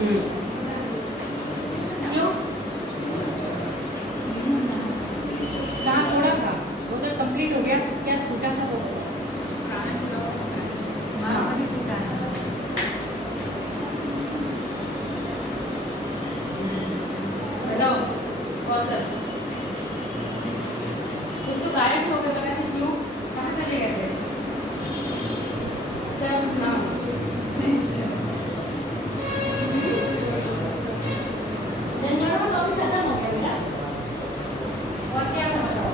क्यों? कहाँ छोड़ा था? वो तो कंप्लीट हो गया, क्या छूटा था वो? हमारा सभी छूटा है। हेलो कौशल, तुम तो गायब हो गए, पता नहीं क्यों, कहाँ चले गए थे? सब सुनाओ। जनरल टॉपिक खत्म हो गया बेटा, और क्या था बताओ?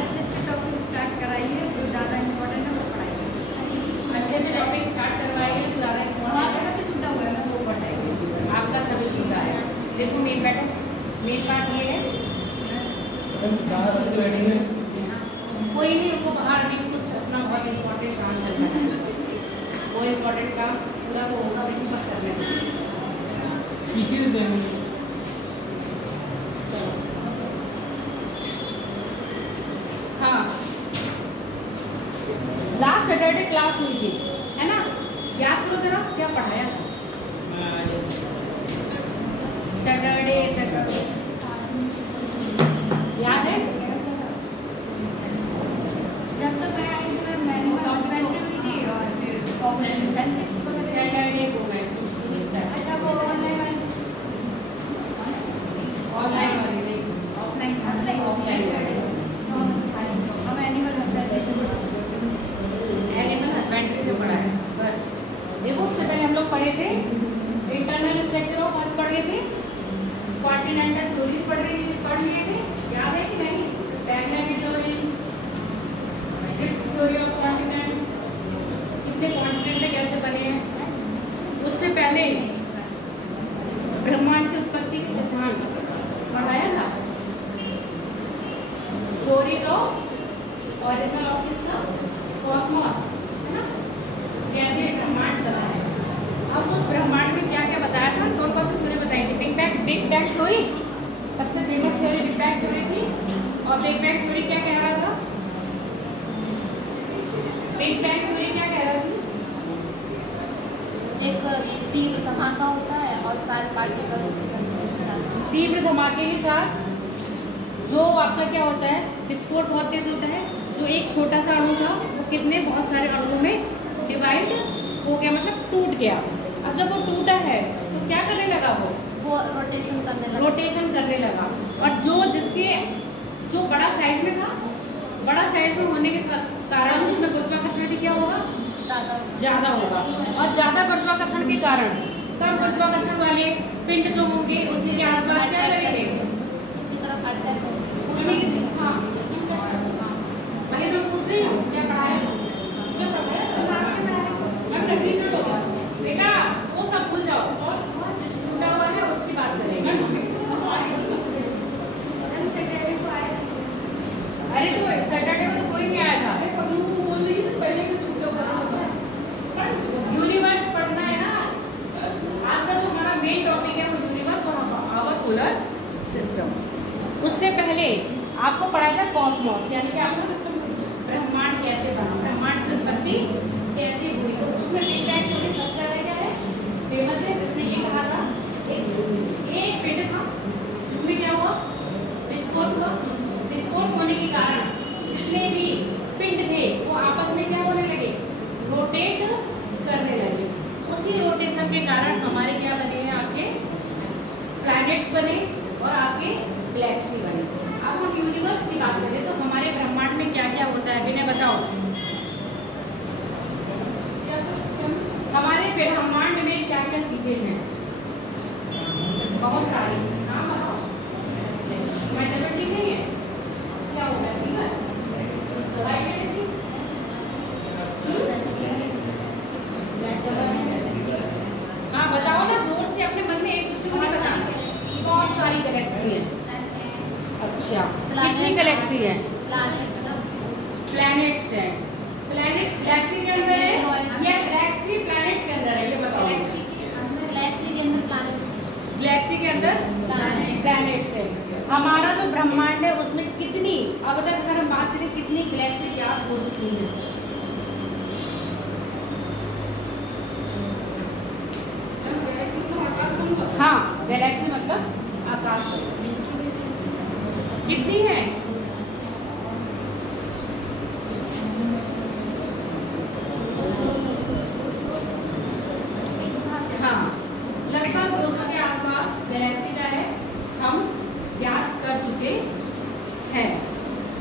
अच्छे टॉपिक स्टार्ट कराइए, जो ज़्यादा इम्पोर्टेंट है वो पढ़ाइए। अच्छे से टॉपिक स्टार्ट करवाइए, जो ज़्यादा इम्पोर्टेंट है। छूटा हुआ है ना वो पढ़ाइए। आपका सभी छूटा है। देखो मेन पार्ट ये है, कोई नहीं उनको बाहर नहीं, कुछ अपना बहुत इम्पोर्टेंट काम चल रहा है, वो इम्पोर्टेंट काम पूरा तो होगा भी नहीं, बस करने किसी से देंगे। चलो। हाँ, लास्ट सैटरडे क्लास हुई थी, है ना? याद करो जरा क्या पढ़ाया था सैटरडे याद है? जब तक मैं आई थी मैंने हस्बैंड हुई थी और फिर ऑपरेशन सैटरडे को मैं अच्छा वो ऑनलाइन वाली वाली नहीं, ऑफलाइन हम एनिमल हस्बैंड्री से एनिमल हस्बैंड्री से पढ़ा है बस। देखो उससे पहले हम लोग पढ़े थे इंटरनल स्ट्रक्चर ऑफ अर्थ पढ़े थे, कॉन्टिनेंटल थ्योरीज पढ़ लिए थे, याद है कि नहीं? टेक्टोनिक थ्योरी ऑफ कॉन्टिनेंट, कितने कॉन्टिनेंट कैसे बने हैं। उससे पहले ब्रह्मांड की उत्पत्ति के सिद्धांत पढ़ाया था, थ्योरी ऑफ ऑरिजिन ऑफ किसका? कॉस्मोस, है ना? कैसे ब्रह्मांड बना है। अब उस ब्रह्मांड में क्या क्या बताया था, कौन कौन सी थ्योरी बताई थी? बिग बैंग थ्योरी सबसे famous theory big bang theory थी। और बिग बैंग थ्योरी क्या कह रहा था? बिग बैंग थ्योरी क्या कह रहा थी? एक तीव्र धमाका होता है और सारे पार्टिकल्स तीव्र धमाके के साथ जो आपका क्या होता है, विस्फोट बहुत तेज होता है। जो एक छोटा सा अणु था वो कितने बहुत सारे अणुओं में डिवाइड हो गया, मतलब टूट गया। अब जब वो टूटा है तो क्या करने लगा? वो रोटेशन करने लगा। और जो बड़ा साइज में था, बड़ा साइज में होने के कारण उसमें गुरुत्वाकर्षण भी क्या होगा? ज़्यादा होगा। और ज़्यादा गुरुत्वाकर्षण के कारण तब गुरुत्वाकर्षण वाले पिंड जो होंगे उसी के आसपास क्या करेंगे? उसकी तरफ अट्रैक्ट होंगे। उसी हाँ, वही तो पूछ रही हूँ, क्या पढ़ाया? बेटा वो सब भूल जाओ, छूटा हुआ है उसकी बात करेंगे। अरे तो सैटरडे को तो कोई नहीं आया था। यूनिवर्स पढ़ना है ना आज का जो हमारा मेन टॉपिक है, वो यूनिवर्स और आवर सोलर सिस्टम। उससे पहले आपको पढ़ाया था कॉस्मोस, यानी कि आपको ब्रह्मांड कैसे बना, ब्रह्मांड की उत्पत्ति कैसे हुई। तो उसमें बिग बैंग थ्योरी सबसे ज़्यादा क्या है, फेमस है। जिसने ये कहा था एक पिंड था जिसमें क्या हुआ? विस्फोट हुआ। विस्फोट होने के कारण जितने भी पिंड थे वो आपस में क्या होने लगे? रोटेट करने लगे। उसी रोटेशन के कारण हमारे क्या बने हैं? आपके प्लैनेट्स बने और आपके गैलेक्सी बने। अब हम यूनिवर्स की बात करें तो हमारे ब्रह्मांड में क्या क्या होता है, विनय बताओ। हमारे ब्रह्मांड में क्या क्या चीजें हैं? बहुत सारी। नाम बताओ। मैटर ठीक नहीं है, क्या होता है? दवाई कैसी? हाँ बताओ ना जोर से, अपने मन में एक कुछ नहीं बता। बहुत सारी गैलेक्सी है। अच्छा कितनी गैलेक्सी है? प्लैनेट्स है। प्लैनेट्स गैलेक्सी के अंदर है या गैलेक्सी प्लैनेट्स के अंदर है? ये बताओ। गैलेक्सी के अंदर प्लैनेट्स है। हमारा जो ब्रह्मांड है उसमें कितनी, अब अगर हम बात करें कितनी गैलेक्सी ज्ञात हो चुकी है? हाँ, गैलेक्सी मतलब आकाश गंगा। कितनी है? हाँ, लगभग 200 के आसपास गैलेक्सी का है, हम याद कर चुके हैं।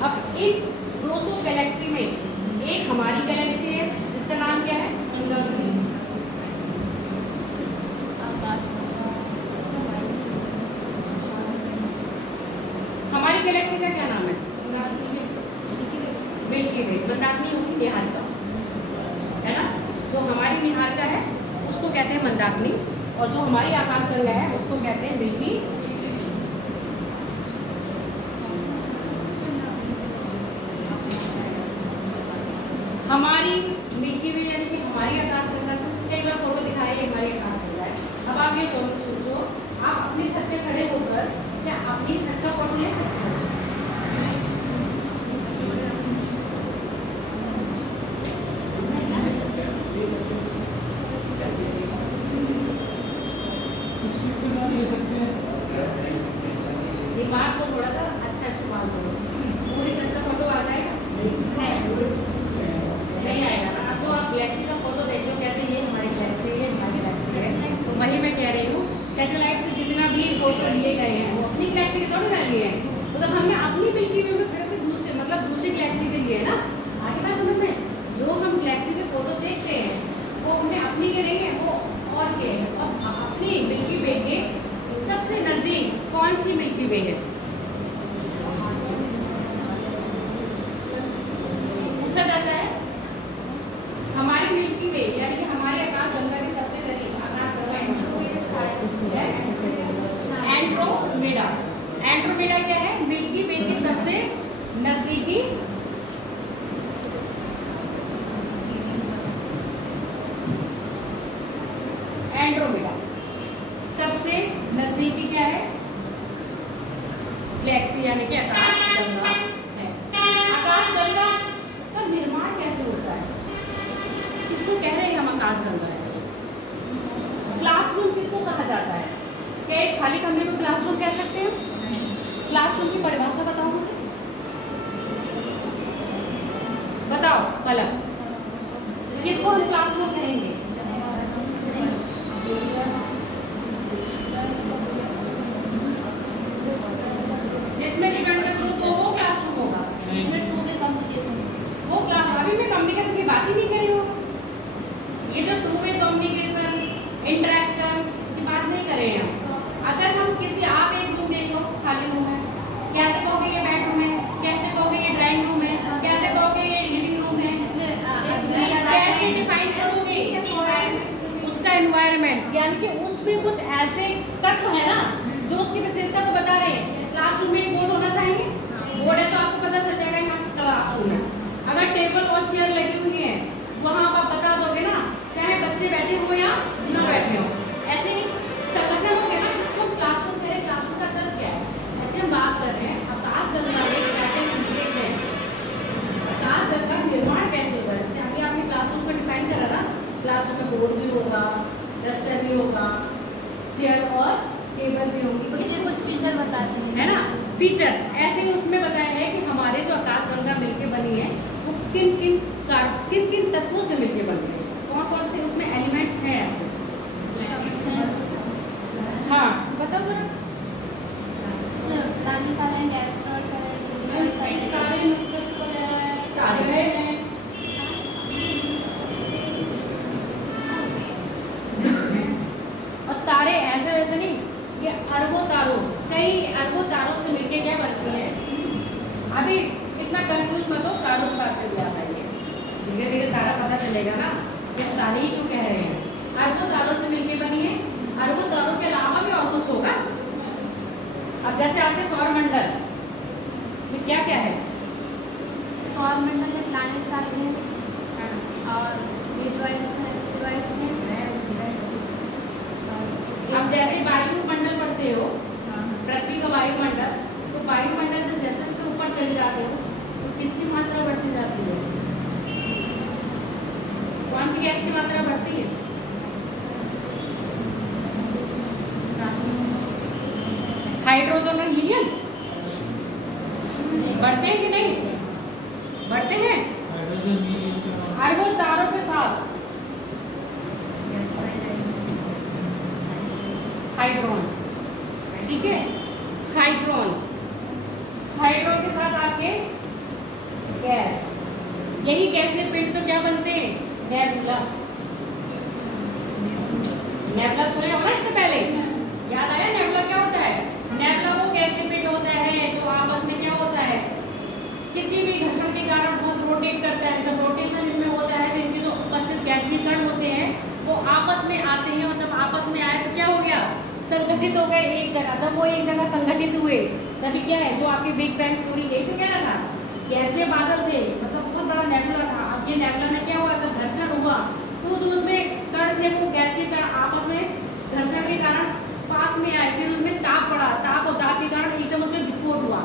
अब इन 200 गैलेक्सी में एक हमारी गैलेक्सी है जिसका नाम क्या है? हमारी गैलेक्सी का क्या नाम है? मिल्की वे। मंदाकिनी होगी निहारिका, है ना? जो हमारी निहारिका है उसको कहते हैं मंदाकिनी, और जो हमारी आकाशगंगा है उसको कहते हैं मिल्की। हमारी मिल्की वे यानी कि हमारी आकाशगंगा से कई बार फोटो दिखाई है, हमारी आकाशगंगा है। अब आप ये सोचो, आप अपनी छत पे खड़े होकर क्या अपनी छत का फोटो ले सकते हैं? दिमाग को थोड़ा सा अच्छा इस्तेमाल करो। पूरी छत का फोटो आ जाएगा? नहीं आएगा ना। अब तो आप गैलेक्सी का फोटो देख लो, कहते हैं ये हमारी गैलेक्सी है, हमारी गैलेक्सी है। तो वही मैं कह रही हूँ, सैटेलाइट से जितना भी फोटो लिए गए हैं वो अपनी गैलेक्सी के थोड़ी ना लिए हैं। मतलब हमने अपनी मिल्की वे में खड़े होकर दूसरे मतलब दूसरी गैलेक्सी के लिए ना। आगे बात समझ में? जो हम गैलेक्सी के फोटो देखते हैं वो हमने अपनी करेंगे, वो और के। और अपनी मिल्की वे के सबसे नजदीक कौन सी मिल्की वे है? पूछा जाता है। हमारी मिल्की वे यानी कि हमारी आकाशगंगा के सबसे नजदीक आकाशगंगा एंड्रोमेडा। एंड्रोमेडा क्या है? मिल्की वे के सबसे नजदीकी एंड्रोमेडा सबसे नजदीकी क्या है? गैलेक्सी यानी कि आकाशगंगा है। आकाशगंगा का निर्माण कैसे होता है? किसको कह रहे हैं हम आकाशगंगा है? क्लासरूम किसको कहा जाता है? क्या एक खाली कमरे को क्लासरूम कह सकते हैं? क्लासरूम की परिभाषा बताओ मुझे, बताओ। गलत। किसको हम क्लासरूम कहेंगे? जिसमें स्टूडेंट जो वो क्लासरूम होगा, इसमें टू वे कम्युनिकेशन। वो क्या? अभी मैं कम्युनिकेशन की बात ही नहीं कर रही हूँ। ये जो टू वे कम्युनिकेशन, इंटरेक्शन, इसकी बात नहीं कर रहे हैं। अगर हम किसी, आप एक रूम देख लो, खाली रूम है, कैसे कहोगे ये बेडरूम है? कैसे कहोगे ये ड्राइंग रूम है? कैसे कहोगे ये लिविंग रूम है? कैसे डिफाइन करोगे उसका एनवायरनमेंट? यानी कि उसमें कुछ ऐसे तत्व है ना जो उसकी विशेषता को बता रहे हैं। क्लासरूम में बोर्ड होना चाहिए। बोर्ड है तो आपको पता चल जाएगा यहाँ क्लासरूम है। अगर टेबल और चेयर लगी हुई है वहाँ आप बता दोगे ना, चाहे बच्चे बैठे हो या ना बैठे हो। ऐसे ही संगठन हो गया ना जिसको हम क्लासरूम कह रहे हैं। क्लासरूम का दर्द क्या है? ऐसे हम बात कर रहे हैं आकाशगंगा में आकाशगंगा निर्माण कैसे होगा? जैसे आगे आपने क्लासरूम को डिफाइन करा ना, क्लासरूम में बोर्ड भी होगा, डस्टर भी होगा, चेयर और टेबल भी होगी। उसके कुछ फीचर बताते हैं, है ना? फीचर्स ऐसे ही उसमें बताया है कि हमारे जो आकाशगंगा मिलके बनी है वो किन किन तत्वों से मिलके बनी है, कौन कौन से उसमें एलिमेंट्स हैं ऐसे। हाँ बताओ जरा। उसमें प्लैनेट्स आ रहे हैं, एस्ट्रॉइड्स आ रहे हैं, तारे और तारे ऐसे वैसे नहीं, ये अरबों तारों, कई अरबों तारों से मिलके क्या बनती है। अभी इतना कंफ्यूज मत हो, तारों की बात कर दिया है। धीरे धीरे तारा पता चलेगा ना कि तारे ही क्यों कह रहे हैं। अरबों तारों से मिलके बनी है। अरबों तारों के अलावा भी और कुछ होगा। अब जैसे आपके सौरमंडल में क्या क्या है? सौरमंडल में प्लैनेट्स आ रहे हैं और मीटरॉइड्स हैं, एस्टेरॉइड्स हैं। अब जैसे वायुमंडल पढ़ते हो, पृथ्वी का वायुमंडल, तो वायुमंडल से जैसे ऊपर चले जाते हो तो किसकी मात्रा बढ़ती जाती है? कौन सी गैस की मात्रा बढ़ती है? हाइड्रोजन और हीलियम बढ़ते हैं कि नहीं? बढ़ते हैं अरबों तारों के साथ। हाइड्रोन, ठीक है, हाइड्रोन, हाइड्रोन के साथ आपके गैस, यही गैसीय पिंड तो क्या बनते हैं? नेबुला। नेबुला सुने होगा इससे पहले, याद आया? नेबुला क्या होता है? नेबुला वो गैसीय पिंड होता है जो आपस में क्या होता है, किसी भी घर्षण के कारण बहुत रोटेट करता है। जब रोटेशन इनमें होता है तो इनके जो उपस्थित गैसीय कण होते हैं वो आपस में आते हैं, और जब आपस में आए तो क्या हो गया? संगठित हो गए एक जगह। जब वो एक जगह संगठित हुए तभी क्या है, जो आपकी बिग बैंग थ्योरी यही तो कह रहा था, गैसीय बादल थे, मतलब बहुत बड़ा नेबुला था। अब ये नेबुला में क्या हुआ, जब घर्षण हुआ तो जो उसमें कण थे वो गैसीय कण आपस में घर्षण के कारण पास में आए, फिर उसमें ताप पड़ा, ताप और ताप के कारण एकदम उसमें विस्फोट हुआ।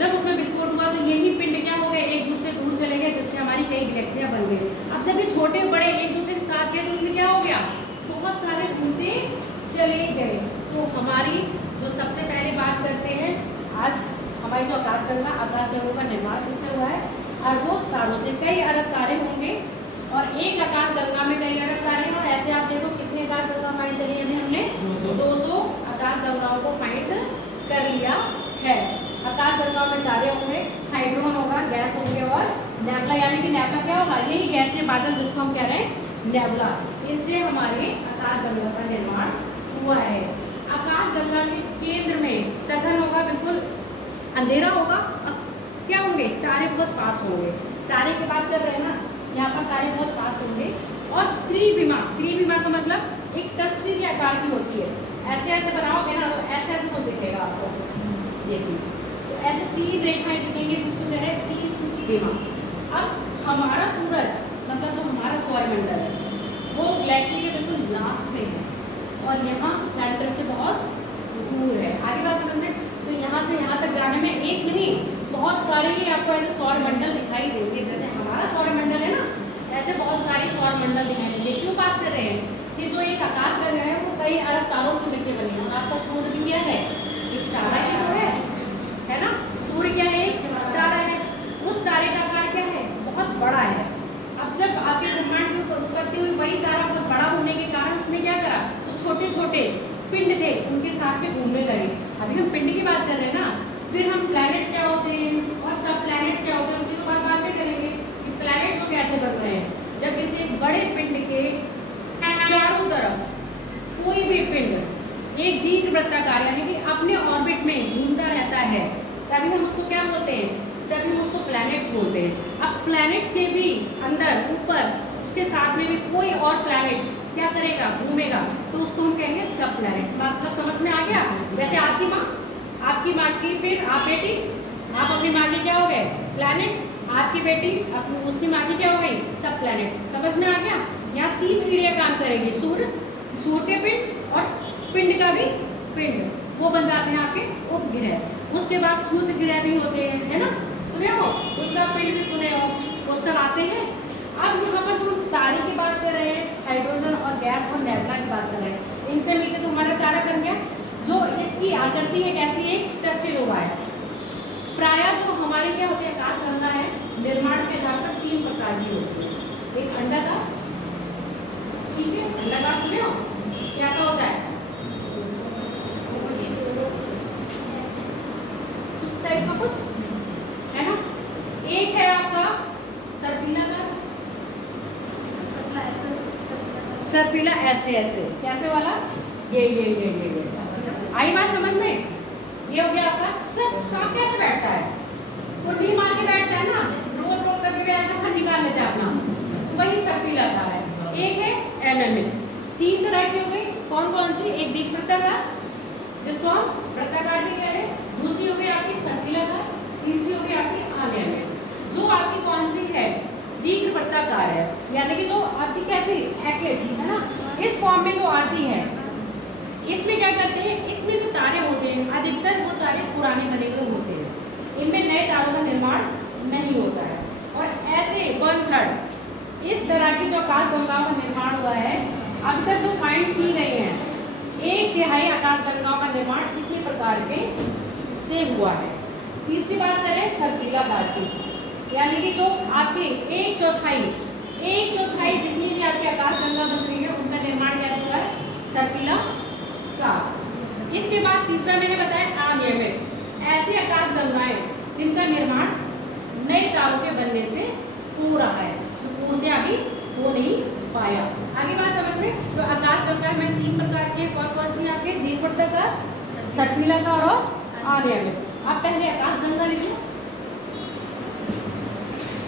जब उसमें विस्फोट हुआ तो यही पिंड क्या हो गए, एक दूसरे से दूर चले गए, जिससे हमारी कई गैलेक्सियां बन गई। अब जब ये छोटे बड़े एक दूसरे के साथ गए तो उनमें क्या हो गया, बहुत सारे टूटे चले गए। तो हमारी जो सबसे पहले बात करते हैं आज, हमारी जो आकाशगंगा का निर्माण किससे हुआ है? अरबों तारों से। कई अरब तारे होंगे और एक आकाशगंगा में कई अरब तारे हैं। और ऐसे आप देखो कितने आकाशगंगा फाइंड करी है हमने? 200 आकाशगंगाओं को फाइंड कर लिया है। आकाशगंगा में तारे होंगे, हाइड्रोन होगा, गैस होंगे और नेबुला, यानी कि नेबुला क्या होगा? यही गैसीय बादल जिसको हम कह रहे हैं नेबुला। इनसे हमारे आकाशगंगा का निर्माण हुआ है। आकाशगंगा के केंद्र में सघन होगा, बिल्कुल अंधेरा होगा। अब क्या होंगे? तारे बहुत पास होंगे। तारे की बात कर रहे हैं ना, यहाँ पर तारे बहुत पास होंगे। और त्रिविमा, त्रिविमा का मतलब एक तस्वीर के आकार की होती है। ऐसे ऐसे बनाओगे ना तो ऐसे ऐसे तो दिखेगा आपको ये चीज। तो ऐसे 3 रेखाएं दिखेंगे जिसको कह रहे हैं त्रिविमा। अब हमारा सूरज, मतलब जो हमारा सौरमंडल है वो गैलेक्सी के बिल्कुल लास्ट में है और यहाँ सेंटर से बहुत दूर है। आगे बात समझ में? तो यहाँ से यहाँ तक जाने में एक नहीं, बहुत सारे ही आपको ऐसे सौरमंडल दिखाई देंगे। जैसे हमारा सौरमंडल है ना, ऐसे बहुत सारे सौरमंडल दिखाई देंगे। क्यों बात कर रहे हैं कि जो एक आकाशगंगा है वो कई अरब तारों से मिलकर बनी है। आपका सूर्य भी क्या है? एक तारा ही तो है ना? सूर्य क्या है? एक तारा है। उस तारे का आकार क्या है? बहुत बड़ा है। अब जब आपके ब्रह्मांड की उत्पत्ति हुई, वही तारा बहुत बड़ा होने के कारण उसने क्या करा, तो छोटे छोटे पिंड थे उनके साथ में घूमने लगे। अभी हम पिंड की बात कर रहे हैं ना, फिर हम प्लैनेट्स क्या होते हैं और सब प्लैनेट्स क्या होते हैं उनकी तो बात में करेंगे कि प्लैनेट्स तो कैसे बन रहे हैं। जब किसी बड़े पिंड के चारों तरफ कोई भी पिंड एक दीर्घ वृत्ताकार यानी कि अपने ऑर्बिट में घूमता रहता है, तभी हम उसको क्या बोलते हैं? तभी हम उसको प्लैनेट्स बोलते हैं। अब प्लैनेट्स के भी अंदर ऊपर उसके साथ में भी कोई और प्लैनेट्स क्या करेगा? घूमेगा, तो उसको हम कहेंगे सब प्लैनेट। मतलब समझ में आ गया? जैसे आपकी माँ की फिर आप बेटी, आप अपनी माँ की क्या हो गए? प्लैनेट्स। आपकी बेटी अपनी उसकी माँ की क्या हो गई? सब प्लैनेट। समझ में आ गया? यहाँ 3 पीढ़ियाँ काम करेगी, सूर्य, सूर्य के पिंड और पिंड का भी पिंड, वो बन जाते हैं आपके उपग्रह। उसके बाद क्षुद्र ग्रह भी होते हैं, है ना? सुने हो? उनका पिंड भी सुने हो, वो सब आते हैं। अब यहाँ पर जो तारे की बात कर रहे हैं, हाइड्रोजन और गैस और नेबुला की बात कर रहे हैं, इनसे मिलकर तो हमारा तारा बन गया। जो इसकी आकृति है कैसी? एक टस्टेड हुआ है। प्रायः जो हमारे क्या होते हैं आकाशगंगा है, निर्माण के आधार पर 3 प्रकार की होती है। एक अंडाकार, ठीक है, अंडाकार सुने हो? कैसा होता है? उस टाइप का कुछ है ना। एक है आपका सर्पिलाकार, सर्पिला ऐसे ऐसे, कैसे वाला? ये आई बात समझ में? ये हो गया आपका सांप कैसे बैठता है? कुंडली मार के बैठता है ना, रोल रोल करके ऐसे फन निकाल लेते हैं अपना, तो वही सर्पिलाकार है। एक है एनामिल। 3 तरह की हो गई। कौन कौन सी? एक दीर्घ वृत्ताकार जिसको हम वृत्ताकार भी कह रहे हैं, दूसरी हो गई आपकी सर्पिलाकार, तीसरी हो गई आपकी अनियमित। जो आपकी कौन सी है? दीर्घ वृत्ताकार है, यानी कि जो आपकी कैसी एक्लेट है ना, इस फॉर्म में जो आती है। इसमें क्या करते हैं? इसमें जो तारे होते हैं अधिकतर वो तारे पुराने बने हुए होते हैं, इनमें नए तारों का निर्माण नहीं होता है। और ऐसे 1/3 इस तरह की जो आकाशगंगाओं का निर्माण हुआ है, अब तक जो फाइंड की गई है 1/3 आकाशगंगाओं का निर्माण इसी प्रकार के से हुआ है। तीसरी बात करें सर्पिला काल की, यानी कि जो आपके 1/4 जितनी भी आपकी आकाशगंगा बच रही है उनका निर्माण क्या हुआ है? सर्पिला काल। इसके बाद तीसरा मैंने बताया अनियमित, ऐसी आकाशगंगाएं जिनका निर्माण नए तारों के बनने से हो रहा है, तो पूर्णतया अभी हो नहीं पाया। आगे बात समझ में, तो आकाशगंगा में 3 प्रकार के, कौन कौन सी आपके? दीर्घवृत्ताकार, सर्पिलाकार और अनियमित। आप पहले आकाशगंगा लिखिए।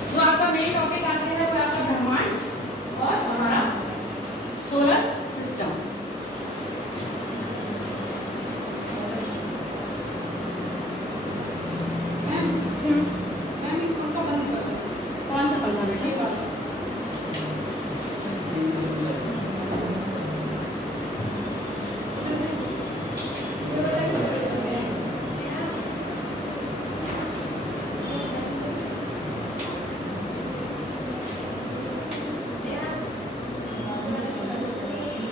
जो आपका मेन टॉपिक आज है वो आपका ब्रह्मांड और हमारा सोलर सिस्टम। कौन सा पंखा बेटा?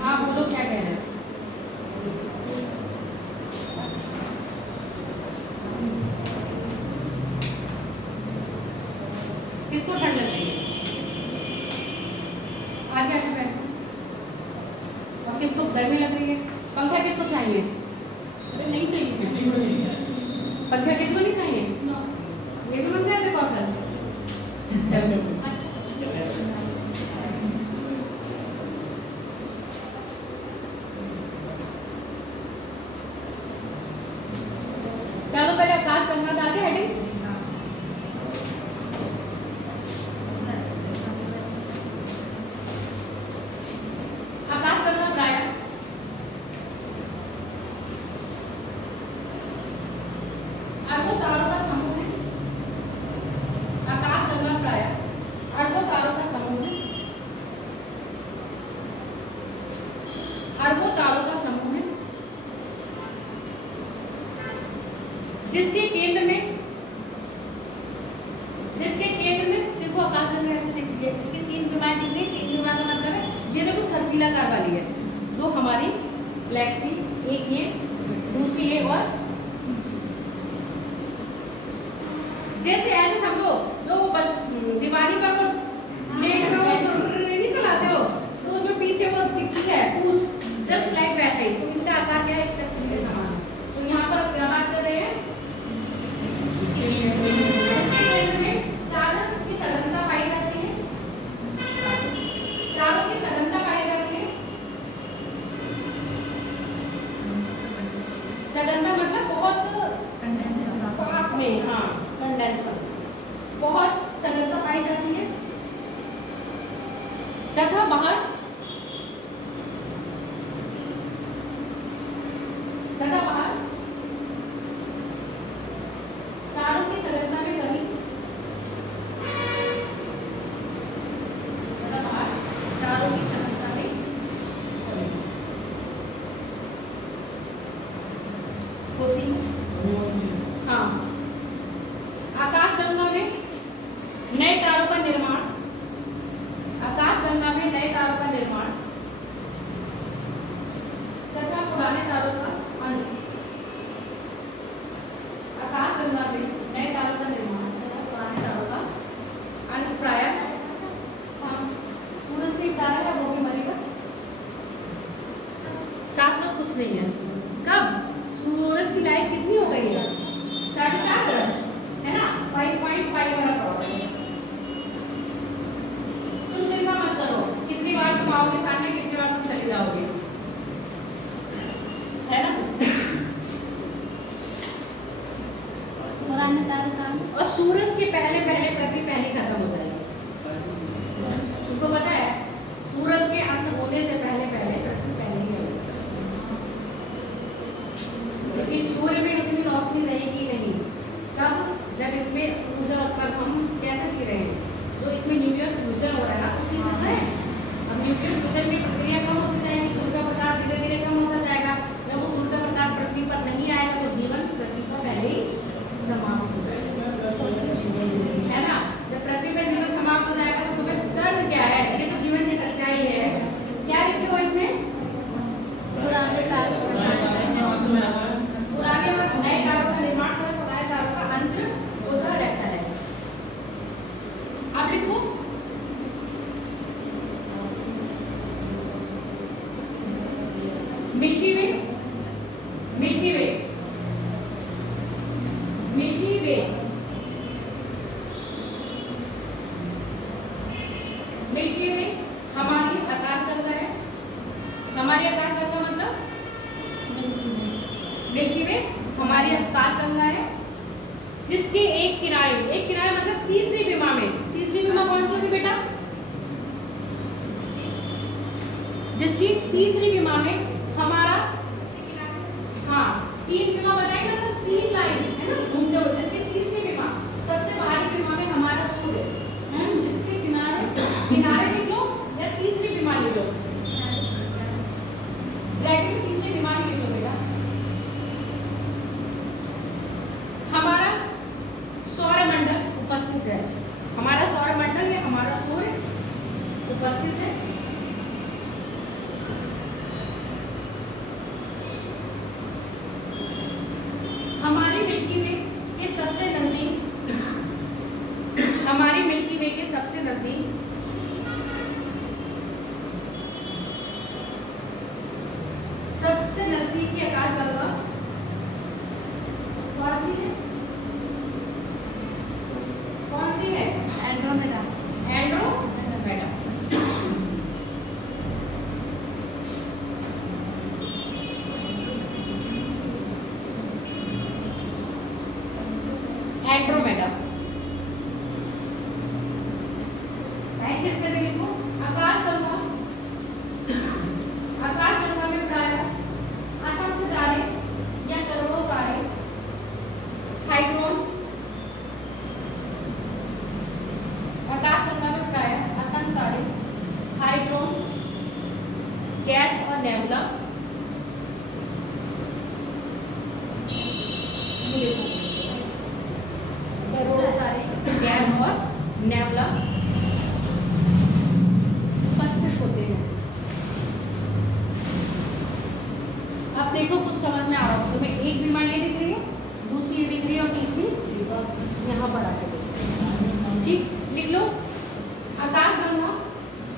हाँ बोलो, क्या कह रहे हैं? किसको ठंड लगती है? आगे आके बैठो। और किसको गर्मी लग रही है? पंखा किसको चाहिए? नहीं चाहिए, किसी को नहीं चाहिए। पंखा किसको नहीं चाहिए? ये भी बनता है कौशल। चलो चलो पहले आकाशगंगा डाल के हेडिंग। आकाशगंगा प्राय अरबों तारों का समूह है। आकाशगंगा प्राय अरबों तारों का समूह है। अरबों तारों का समूह है जिसके केंद्र में देखो आकाशगंगा ऐसे दिख रही है, इसके 3 विमाएं दिख रही है। 3 विमाएं का मतलब है ये देखो सर्पिलाकार वाली है, जो हमारी गैलेक्सी, एक ये, दूसरी ये और जैसे ऐसे समझो, जो बस दिवाली पर नहीं चलाते हो तो उसमें पीछे वो दिखती है पूछ, जस्ट लाइक वैसे ही। तो इनका आकार क्या है? एक तस्वीर के समान। तो यहाँ पर क्या बात कर रहे हैं? केंद्र में तारों की सघनता पाई जाती है। तारों की सघनता पाई जाती है। सघनता मतलब बहुत पास में, हाँ कंडेंसर, बहुत सघनता पाई जाती है तथा बाहर तारों की सघनता में कमी, तथा बाहर तारों की सघनता में कमी होती है। हाँ, आकाशगंगा में नए तारों का निर्माण, आकाशगंगा में नए तारों का निर्माण तथा पुराने तारों का अंत। आकाशगंगा में नए तारों का निर्माण तथा पुराने तारों का अंत प्रायः सूरज की तारा है, वो भी मरे बस, शाश्वत कुछ नहीं है। कब सूरज की लाइफ कितनी हो गई है? 4.5 ग्रह है ना, 5.5 वाला प्रॉब्लम है। तुम चिंता मत करो, कितनी बार तुम आओगे सामने, कितनी बार तुम चले जाओगे, है ना। और सूरज के पहले पृथ्वी पहले खत्म हो जाएगी। तुमको पता है सूरज के अंत होने से पहले पृथ्वी पहले ही हो जाएगी। हमारी आकाश गंगा है जिसके एक किनारे मतलब तीसरी विमा में, तीसरी विमा कौन सी होगी बेटा? जिसकी तीसरी विमा में हमारा, हाँ 3 विमा बताएंगे मतलब 3 लाइन है ना घूमते हुए, जिसकी तीसरी विमा सबसे बाहरी विमा में हमारा सूर्य है, जिसके किनारे लिख लो या तीसरी विमा लिख लो, ब्रैकेट में तीसरी विमा लिख लो बेटा। हमारा सौरमंडल उपस्थित है, हमारा सौरमंडल में हमारा सूर्य उपस्थित है। हमारी मिल्की वे के सबसे नजदीक, हमारी मिल्की वे के सबसे नजदीक की आकाश गंगा कौन सी है? कौन सी है? एंड्रोमेडा। एंड्रोमेडा। एंड्रोमेडा आकाश गंगा, आकाश गंगा में प्रायः असंख्य तारे या करोड़ों तारे, हाइड्रोन, आकाश गंगा में प्रायः असंख्य तारे, हाइड्रोन, गैस और नेबुला, करोड़ों तारे, गैस और नेबुला उपस्थित होते हैं। अब देखो कुछ समझ में आ रहा हो, तुम्हें एक बीमार ये दिख रही है, दूसरी ये दिख रही है और तीसरी यहाँ पर आके ठीक लिख लो। आकाश गंगा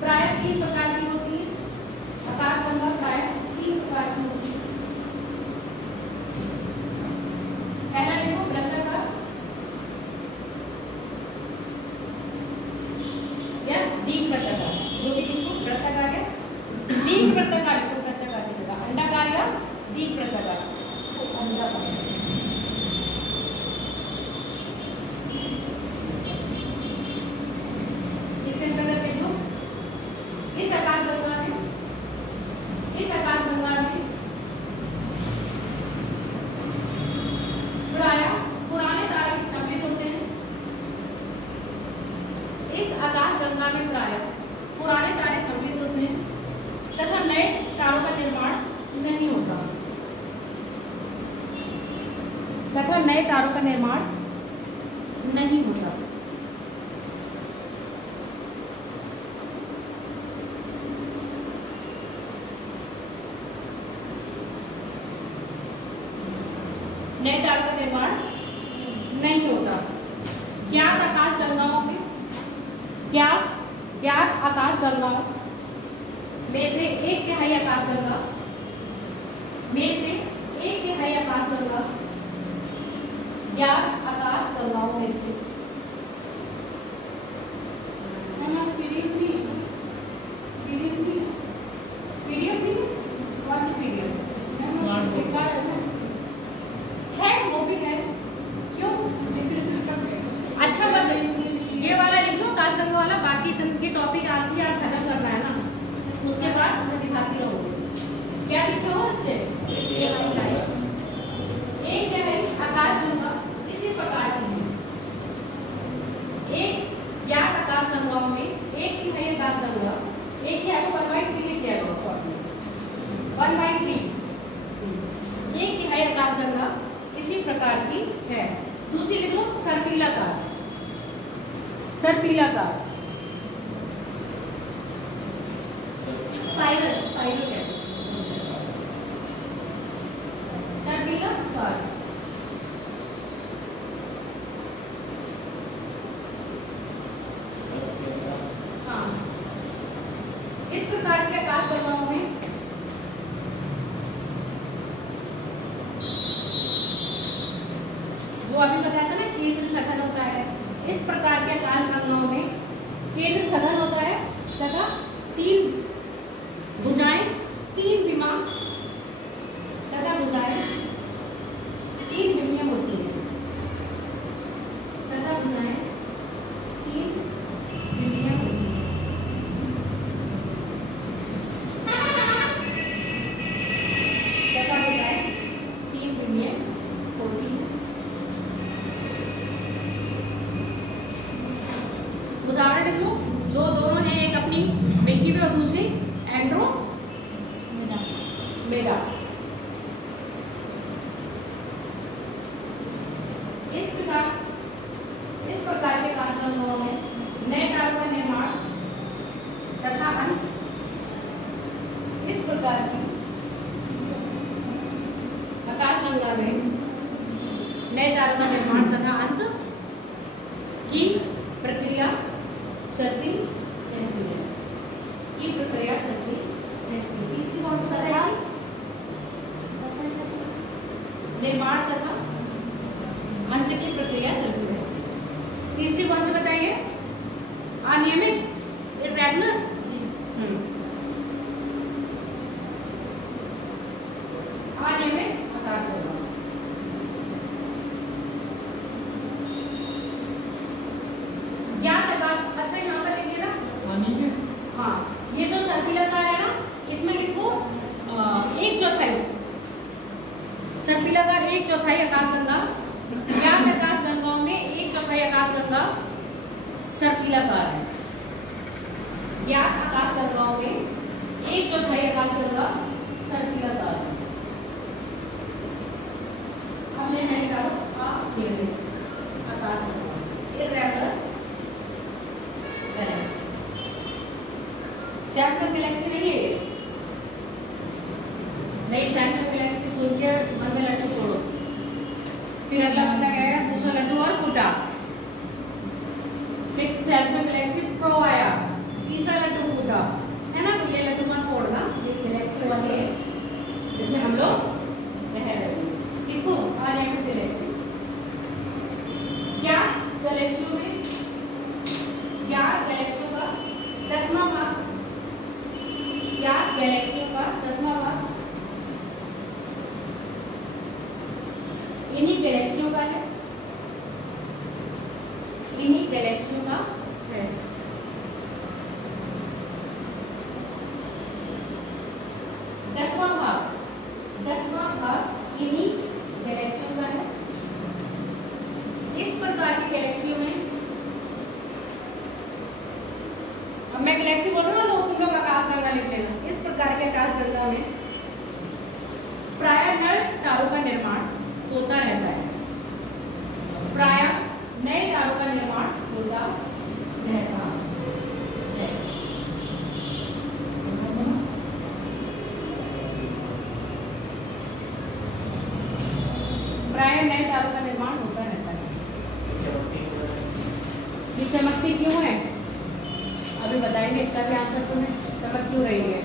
प्रायः 3 प्रकार की होती है, आकाश गंगा प्रायः 3 प्रकार की होती है। पहला देखो वृत्ताकार या दीर्घ वृत्ताकार, जो भी लिखो वृत्ताकार है, दीर्घ वृत्ताकार लिखो, वृत्ताकार की जगह अंडाकार या दीर्घ वृत्ताकार, इसको अंडाकार। इसके अंतर्गत देखो इस आकाश गंगा में, इस आकाश गंगा में प्रायः पुराने तारे सम्मिलित होते हैं। इस आकाश गंगा में प्रायः पुराने तारे सम्मिलित होते हैं तथा नए तारों का निर्माण नहीं होता, तथा नए तारों का निर्माण नहीं होता। नए तारों का निर्माण नहीं होता। ज्ञात आकाश गंगाओं में, ज्ञात आकाश गंगाओं में से 1/3 आकाश गंगा, में से 1/3 आकाश गंगा, ज्ञात आकाश गंगाओं में से पीडीएफ भी कौन सी पीडीएफ है? वो भी है, क्यों? अच्छा बस ये वाला लिख लो आकाश गंगा वाला, बाकी के टॉपिक आज ही आज खत्म करना है ना, उसके बाद मैं दिखाती रहूंगी। क्या लिखे हो इससे? ये वाली लाइन, 1/3 आकाश गंगा इसी प्रकार की है। एक ज्ञात आकाश गंगाओं में 1/3 आकाश गंगा, 1/3 को 1/3 लिख दिया जाएगा शॉर्ट में, 1/3 1/3 आकाश गंगा इसी प्रकार की है। दूसरी लिख लो सर्पिलाकार, सर्पिलाकार, स्पाइरल, स्पाइरल है सर्पिलाकार। हाँ, इस प्रकार के आकाश गंगाओं में जो अभी बताया था ना केंद्र सघन होता है, इस प्रकार के आकाश गंगाओं में केंद्र सघन होता है तथा 3 भुजाएं, 3 विमा तथा भुजाएं, 3 विमा मेगा। इस प्रकार के कांचगंगाओं में नए तारों का निर्माण तथा अंत इस प्रकार की आकाशगंगा में नए तारों का निर्माण तथा अंत की प्रक्रिया चलती रहती है। की प्रक्रिया चलती रहती है। तीसरी कौन सी बताइए? निर्माण तथा अंत की प्रक्रिया चलती है। तीसरी कौन सी बताइए? अनियमित, इरेगुलर। अनियमित आकाशगंगा। ज्ञात आकाश, अच्छा यहाँ पर लिखिए ना। हाँ, ये जो सर्पिलाकार है ना, इसमें लिखो 1/4। सर्पिलाकार 1/4 आकाशगंगा। ज्ञात आकाशगंगाओं में 1/4 आकाशगंगा सर्पिलाकार है। ज्ञात आकाशगंगाओं में 1/4 आकाशगंगा सर्पिलाकार है। हमने है आकाशगंगा इरेगुलर गैलेक्सी। सैमसंग गैलेक्सी नहीं है ये, नहीं। सैमसंग गैलेक्सी सुन के मन में लड्डू फोड़ो। फिर अगला बंदा कहेगा दूसरा लड्डू और फूटा। फिर सैमसंग गैलेक्सी प्रो आया, तीसरा लड्डू फूटा, है ना। तो ये लड्डू मत फोड़ना, ये गैलेक्सी वाली है जिसमें हम लोग रह रहे हैं। देखो अनियमित गैलेक्सी। क्या गैलेक्सियों में क्या गैलेक्सियों का 10वां भाग, क्या गैलेक्सियों का 10वां भाग इन्हीं गैलेक्सियों का है, इन्हीं गैलेक्सियों का है। दसवां भाग इन्हीं गैलेक्सियों का है। इस प्रकार की गैलेक्सियों में, अब मैं गैलेक्सी बोल रहा हूँ, तुम लोग आकाशगंगा लिख लेना। इस प्रकार के आकाशगंगा में प्रायः नए तारों का निर्माण होता रहता है। प्रायः नए तारों का निर्माण होता रहता है। प्रायः नए तारों का निर्माण होता रहता है। ये चमकती क्यों है? अभी बताएंगे इसका भी आंसर। तुम्हें चमक क्यों रही है?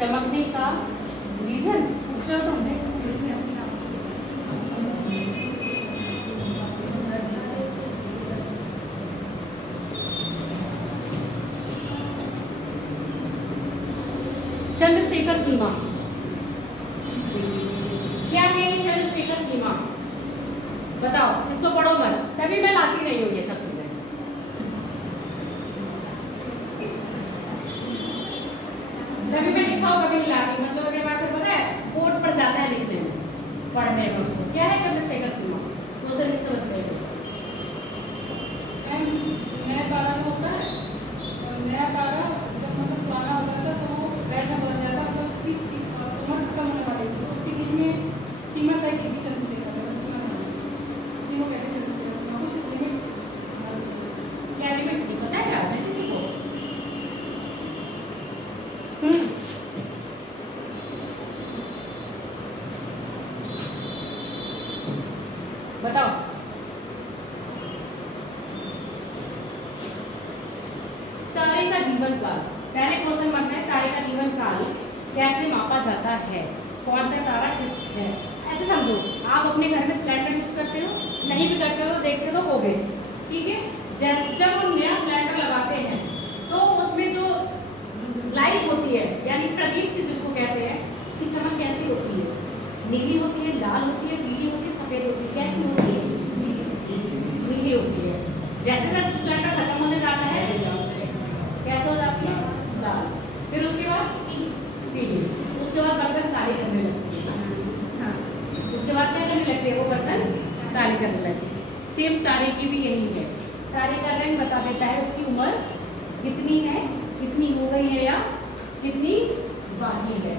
चमकने का रीजन पूछ रहे हो तुमने? चंद्रशेखर सीमा। क्या है ये चंद्रशेखर सीमा? बताओ, इसको पढ़ो मत, तभी मैं लाती नहीं हूँ ये सब चीजें। तभी मैं लिखा हूँ, कभी नहीं लाती। बच्चों के बाद पता है बोर्ड पर जाता है लिखने में, पढ़ने में उसको। क्या है चंद्रशेखर सीमा? दूसरे हिस्से बताइए। नया तारा होता है, नया तारा जब मतलब पुराना होता था तो वो रेड में बदल जाता, तो उसकी उम्र खत्म होने वाली थी, तो उसके बीच में सीमा तय की थी चंद्रशेखर। उसी को कहते हैं चंद्रशेखर सीमा। कुछ लिमिट, क्या लिमिट थी पता है यार मैं किसी को? बताओ। तारे का जीवन काल, पहले क्वेश्चन बनता है तारे का जीवन काल कैसे मापा जाता है? कौन सा तारा किस है? ऐसे समझो, आप अपने घर में सिलेंडर यूज करते हो, नहीं भी करते हो, देखते तो हो गए, ठीक है। जब हम नया सिलेंडर लगाते हैं तो उसमें जो लाइट होती है, यानी प्रदीप्ति जिसको कहते हैं, उसकी चमक कैसी होती है? नीली होती है, लाल होती है, पीली होती है, सफेद होती है। कैसी होती है? नीली होती है। जैसे जैसे सिलेंडर खत्म होने जाता है कैसे हो जाती है? लाल। फिर उसके बाद पीली। उसके बाद बर्तन काली करने लगती है। उसके बाद क्या करने लगती है? वो बर्तन काली करने लगती है। सेम तारे की भी यही है। तारे का रंग बता देता है उसकी उम्र कितनी है, कितनी हो गई है या कितनी बाकी है।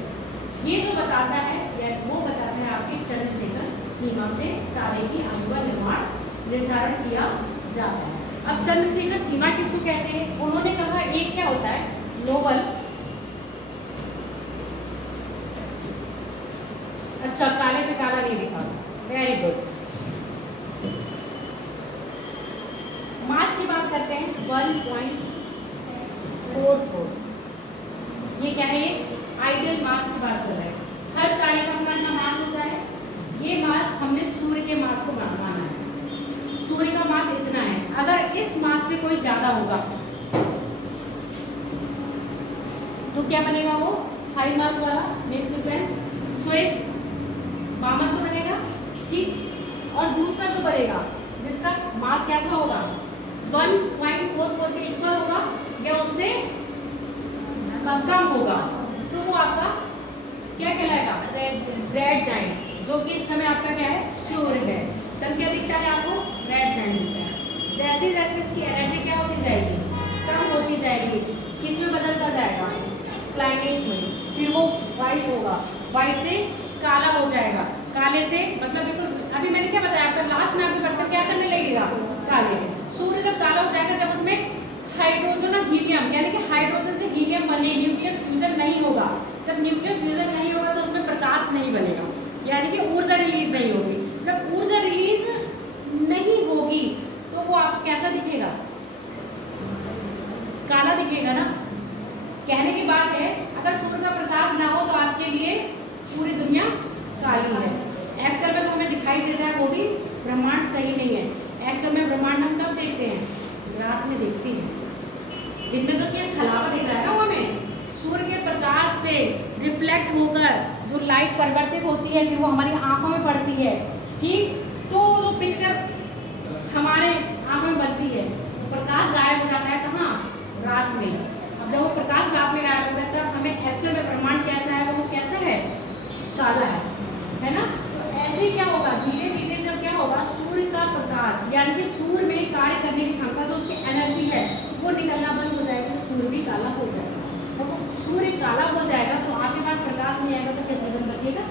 ये जो बताता है या वो बताता है आपके चंद्रशेखर सीमा से तारे की आयु का निर्धारण किया जाता है। अब चंद्रशेखर सीमा किसको कहते हैं? उन्होंने कहा एक क्या होता है नोबल, अच्छा काले पे काला नहीं दिखा, वेरी गुड। मास की बात करते हैं 1.44, ये क्या है? आइडियल मास की बात कर रहे हैं। हर तारे का अपना मास होता है। ये मास हमने सूर्य के मास को माना है, सूर्य का मास इतना है। अगर इस मास से कोई ज्यादा होगा तो क्या बनेगा? वो हाई मास वाला नेक्स्ट सीक्वेंस स्वेट मामक तो बनेगा, ठीक। और दूसरा जो बनेगा जिसका मास कैसा होगा 1.44 के इक्वल होगा या उससे कम होगा, तो वो आपका क्या कहलाएगा? रेड जाइंट, जो कि इस समय आपका क्या है? सूर्य है। संख्या दिखता है आपको, रेड जाइंट दिखता है। जैसे जैसे इसकी एनर्जी क्या होती जाएगी? कम होती जाएगी। किसमें बदलता जाएगा? क्लाइमेट में। फिर वो व्हाइट होगा, व्हाइट से काला हो जाएगा, काले से मतलब बिल्कुल अभी मैंने क्या बताया आपका लास्ट में आपके बढ़ता क्या करने लगेगा? काले। सूर्य जब काला हो जाएगा जब उसमें हाइड्रोजन और हीलियम यानी कि हाइड्रोजन से हीलियम बने, न्यूक्लियर फ्यूजन नहीं होगा। जब न्यूक्लियर फ्यूजन नहीं होगा तो उसमें प्रकाश नहीं बनेगा, यानी कि ऊर्जा रिलीज नहीं होगी। जब ऊर्जा रिलीज नहीं होगी तो वो आपको कैसा दिखेगा? काला दिखेगा ना। कहने की बात है अगर सूर्य का प्रकाश ना हो तो आपके लिए पूरी दुनिया काली है। एक्चुअल में जो हमें दिखाई देता है वो भी ब्रह्मांड सही नहीं है। एक्चुअल में ब्रह्मांड हम कब देखते हैं? रात में देखते हैं। दिन में तो क्या छलावा दिख रहा है ना वो हमें, सूर्य के प्रकाश से रिफ्लेक्ट होकर जो लाइट परिवर्तित होती है फिर वो हमारी आंखों में पड़ती है, ठीक। तो जो पिक्चर हमारे आंखों में बनती है वो प्रकाश गायब हो जाता है कहाँ? रात में। अब जब वो प्रकाश रात में गायब हो जाता है तब हमें एक्चुअल में ब्रह्मांड कैसा है? वो कैसा है? काला है ना। तो ऐसे क्या होगा? धीरे धीरे जब क्या होगा? सूर्य का प्रकाश यानी कि सूर्य में कार्य करने की क्षमता जो उसकी एनर्जी है वो निकलना बंद हो जाएगा तो सूर्य भी काला हो जाएगा। तो सूर्य काला हो जाएगा तो आपके पास प्रकाश नहीं आएगा तो क्या जीवन बचेगा?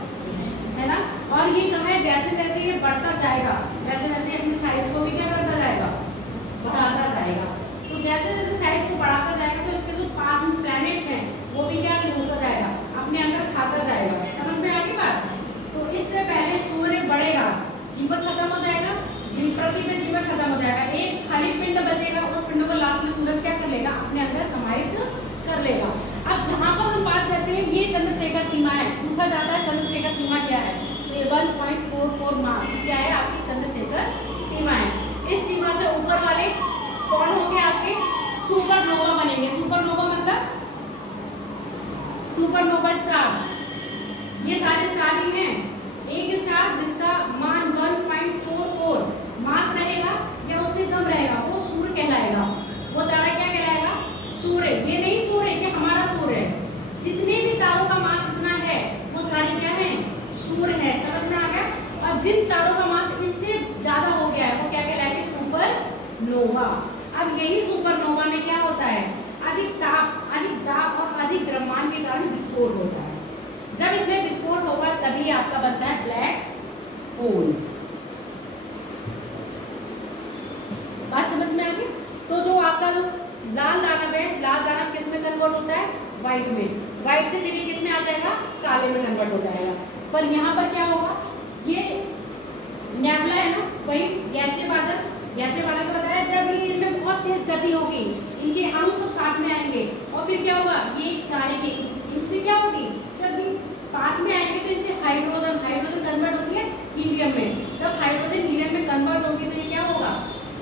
है ना। और ये कहा है जैसे जैसे ये बढ़ता जाएगा वैसे वैसे अपनी साइज को भी क्या करता जाएगा? बढ़ाता जाएगा। तो जैसे जैसे साइज को बढ़ाता जाएगा तो इसके जो पास में प्लैनेट्स हैं वो भी क्या होता जाएगा? अपने अंदर खाता जाएगा। समझ में आ गई बात? तो इससे पहले सूर्य बढ़ेगा, जीवन खत्म हो जाएगा, पृथ्वी पे जीवन खत्म हो जाएगा, एक खाली पिंड बचेगा, उस पिंड को लास्ट में सूरज क्या कर लेगा? अपने अंदर समाहित कर लेगा। अब जहाँ पर हम बात करते हैं ये चंद्रशेखर सीमा है, पूछा जाता है चंद्रशेखर सीमा क्या है? तो ये 1.44 मास क्या है? आपकी चंद्रशेखर सीमा है। इस सीमा से ऊपर वाले कौन होंगे? आपके सुपरनोवा बनेंगे। सुपरनोवा मतलब सुपरनोवा स्टार, ये सारे स्टार ही हैं। एक स्टार जिसका मान 1.44 मास रहेगा या उससे कम रहेगा वो सूर्य कहलाएगा। वो तारा क्या कहलाएगा? सूर्य। ये नहीं सूर्य कि हमारा सूर्य है, जितने भी तारों का मास इतना है वो सारी क्या है? सूर्य है। समझ में आ गया? और जिन तारों का मास इससे ज्यादा हो गया है वो क्या कहलाएगा? सुपरनोवा। अब यही सुपरनोवा में क्या होता है? अधिक दाब और अधिक द्रव्यमान के कारण विस्फोट होता है। जब इसमें विस्फोट होगा तभी आपका बनता है ब्लैक होल। बात समझ में आ गई? तो जो आपका जो लाल दानव है, लाल दानव किस में कन्वर्ट होता है? व्हाइट में। व्हाइट से धीरे किस में आ जाएगा? काले में कन्वर्ट हो जाएगा। पर यहाँ पर क्या होगा? ये नेबुला है ना, वही गैसीय बादल को बताया जब इनमें बहुत तेज गति होगी, इनके अणु सब साथ में आएंगे और फिर क्या होगा? ये तारे की इनसे क्या होगी? जब पास में आएंगे तो इनसे हाइड्रोजन कन्वर्ट होती है हीलियम में। जब हाइड्रोजन हीलियम में कन्वर्ट होगी तो ये क्या होगा?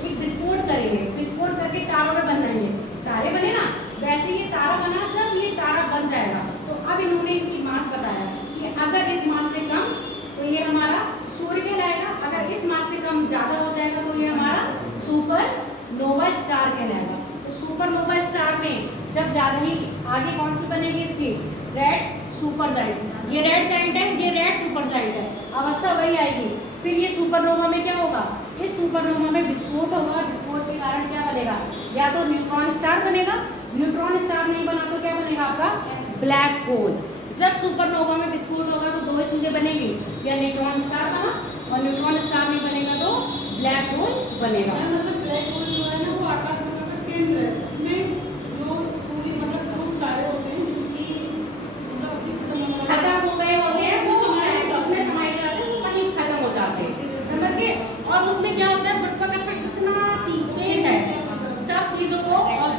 एक विस्फोट करेंगे, विस्फोट करके तारों में बन जाएंगे। तारे बने ना, वैसे ये तारा बना। जब ये तारा बन जाएगा तो अब इन्होंने इनकी मास बताया कि अगर इस मास से कम तो ये हमारा सूर्य कहलाएगा, अगर इस मास से कम ज्यादा हो जाएगा तो ये हमारा सुपरनोवा स्टार कहलाएगा। तो सुपरनोवा स्टार में जब ज्यादा ही आगे कौन सी बनेगी? इसकी रेड सुपर जाइंट। ये रेड जाइंट है, ये रेड सुपर जाइंट है, अवस्था वही आएगी। फिर ये सुपरनोवा में क्या होगा? इस सुपरनोवा में विस्फोट होगा। विस्फोट के कारण क्या बनेगा? या तो न्यूट्रॉन स्टार बनेगा, न्यूट्रॉन स्टार नहीं बना तो क्या बनेगा? आपका ब्लैक होल। जब सुपरनोवा में विस्फोट होगा तो दो ही चीजें बनेगी, या न्यूट्रॉन स्टार बना, और न्यूट्रॉन स्टार नहीं बनेगा तो ब्लैक होल बनेगा। मतलब ब्लैक होल जो है ना वो आकाश गंगा का केंद्र है, उसमें जो सूर्य मतलब जो तारे होते हैं जिनकी मतलब अभी खत्म हो गए होते हैं वो उसमें समाये जाते हैं, वो वहीं खत्म हो जाते हैं, समझ गए। और उसमें क्या होता है, गुरुत्वाकर्षण इतना तेज है सब चीजों को और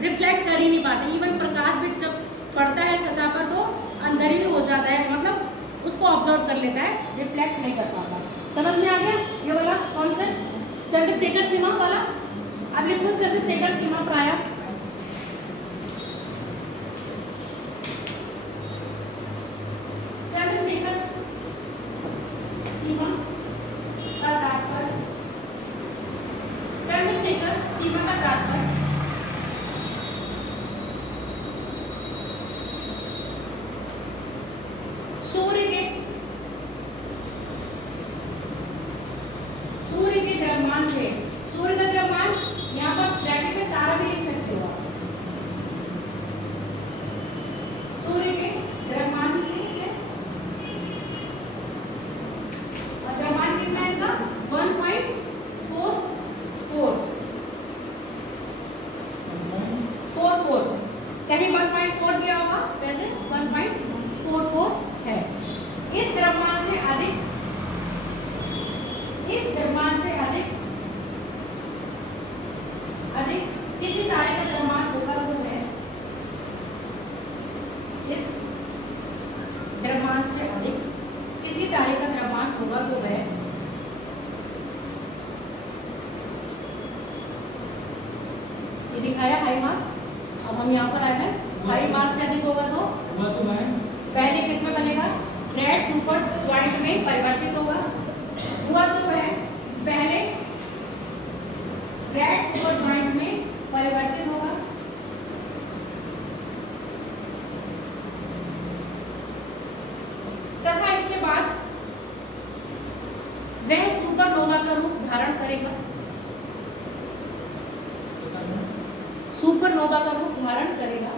रिफ्लेक्ट कर ही नहीं पाते। इवन प्रकाश भी जब पड़ता है सतह पर तो अंदर ही हो जाता है, मतलब उसको ऑब्जर्व कर लेता है, रिफ्लेक्ट नहीं कर पाता। समझ में आ गया ये वाला कॉन्सेप्ट, चंद्रशेखर सीमा वाला। अब लिखो चंद्रशेखर सीमा प्रायः चंद्रशेखर सीमा का तात्पर्य, चंद्रशेखर सीमा का तात्पर्य सूर्य के द्रव्यमान से, सूर्य का द्रव्यमान यहाँ पर ब्रैकेट में तारा भी लिख सकते हो आप, सूर्य के द्रव्यमान से है, और द्रव्यमान कितना है इसका 1.44 कहीं 1.4 दिया होगा, वैसे 1.44 है। इस द्रव्यमान से अधिक, इस द्रव्यमान से अधिक किसी तारे का द्रव्यमान होगा तो है, इस द्रव्यमान से अधिक किसी तारे का द्रव्यमान होगा तो है ये दिखाया हाई मास। अब हम यहाँ पर आए हैं, हाई मास से अधिक होगा तो पहले किस में बनेगा, रेड सुपर ज्वाइंट में परिवर्तित होगा, हुआ तो वह पहले रेड सुपर ज्वाइंट में परिवर्तित होगा, तथा इसके बाद वह सुपरनोवा का रूप धारण करेगा, सुपरनोवा का रूप धारण करेगा।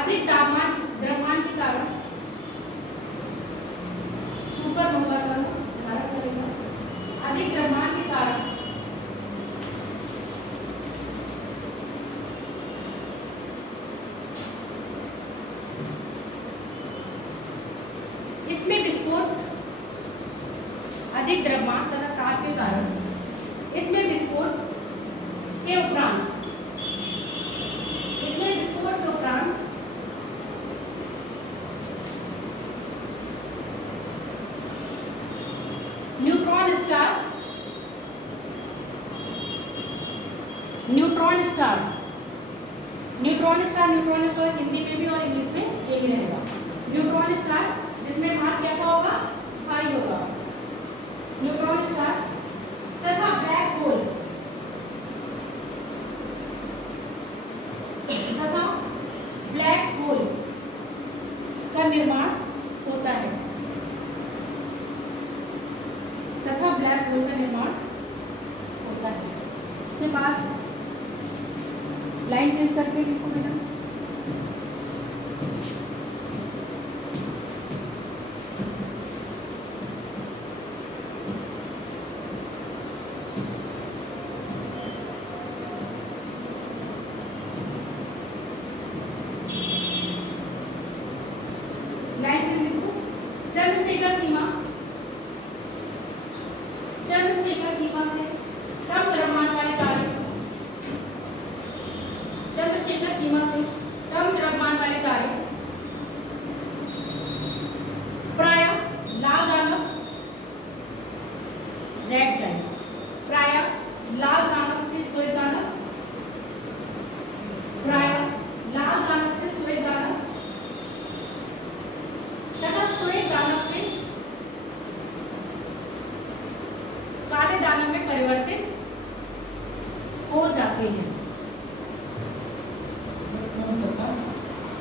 अधिक द्रव्यमान के कारण सुपरनोवा का रूप धारण करेगा, अधिक द्रव्यमान के कारण इसमें विस्फोट, अधिक द्रव्यमान तथा ताप के कारण इसमें विस्फोट के उपरांत, इसमें विस्फोट के उपरांत neutron star, neutron star, neutron star, neutron star Hindi में भी और इंग्लिश में यही रहेगा। न्यूट्रॉन स्टार जिसमें मास कैसा होगा, भारी होगा, न्यूट्रॉन स्टार तथा ब्लैक होल, तथा ब्लैक होल का निर्माण होता है, तथा ब्लैक होल का निर्माण होता है। इसके बाद लाइन चेंज करके लिखो बेटा, लाइन चेंज लिखो। चंद्रशेखर सीमा, चंद्रशेखर सीमा से कम द्रव्यमान वाले तारे, चंद्रशेखर सीमा से कम द्रव्यमान वाले तारे प्रायः लाल दानव, रेड जाइंट, प्रायः लाल दानव से श्वेत दानव, प्रायः लाल दानव से श्वेत दानव तथा श्वेत दानव से काले दानव में परिवर्तित हो जाते हैं,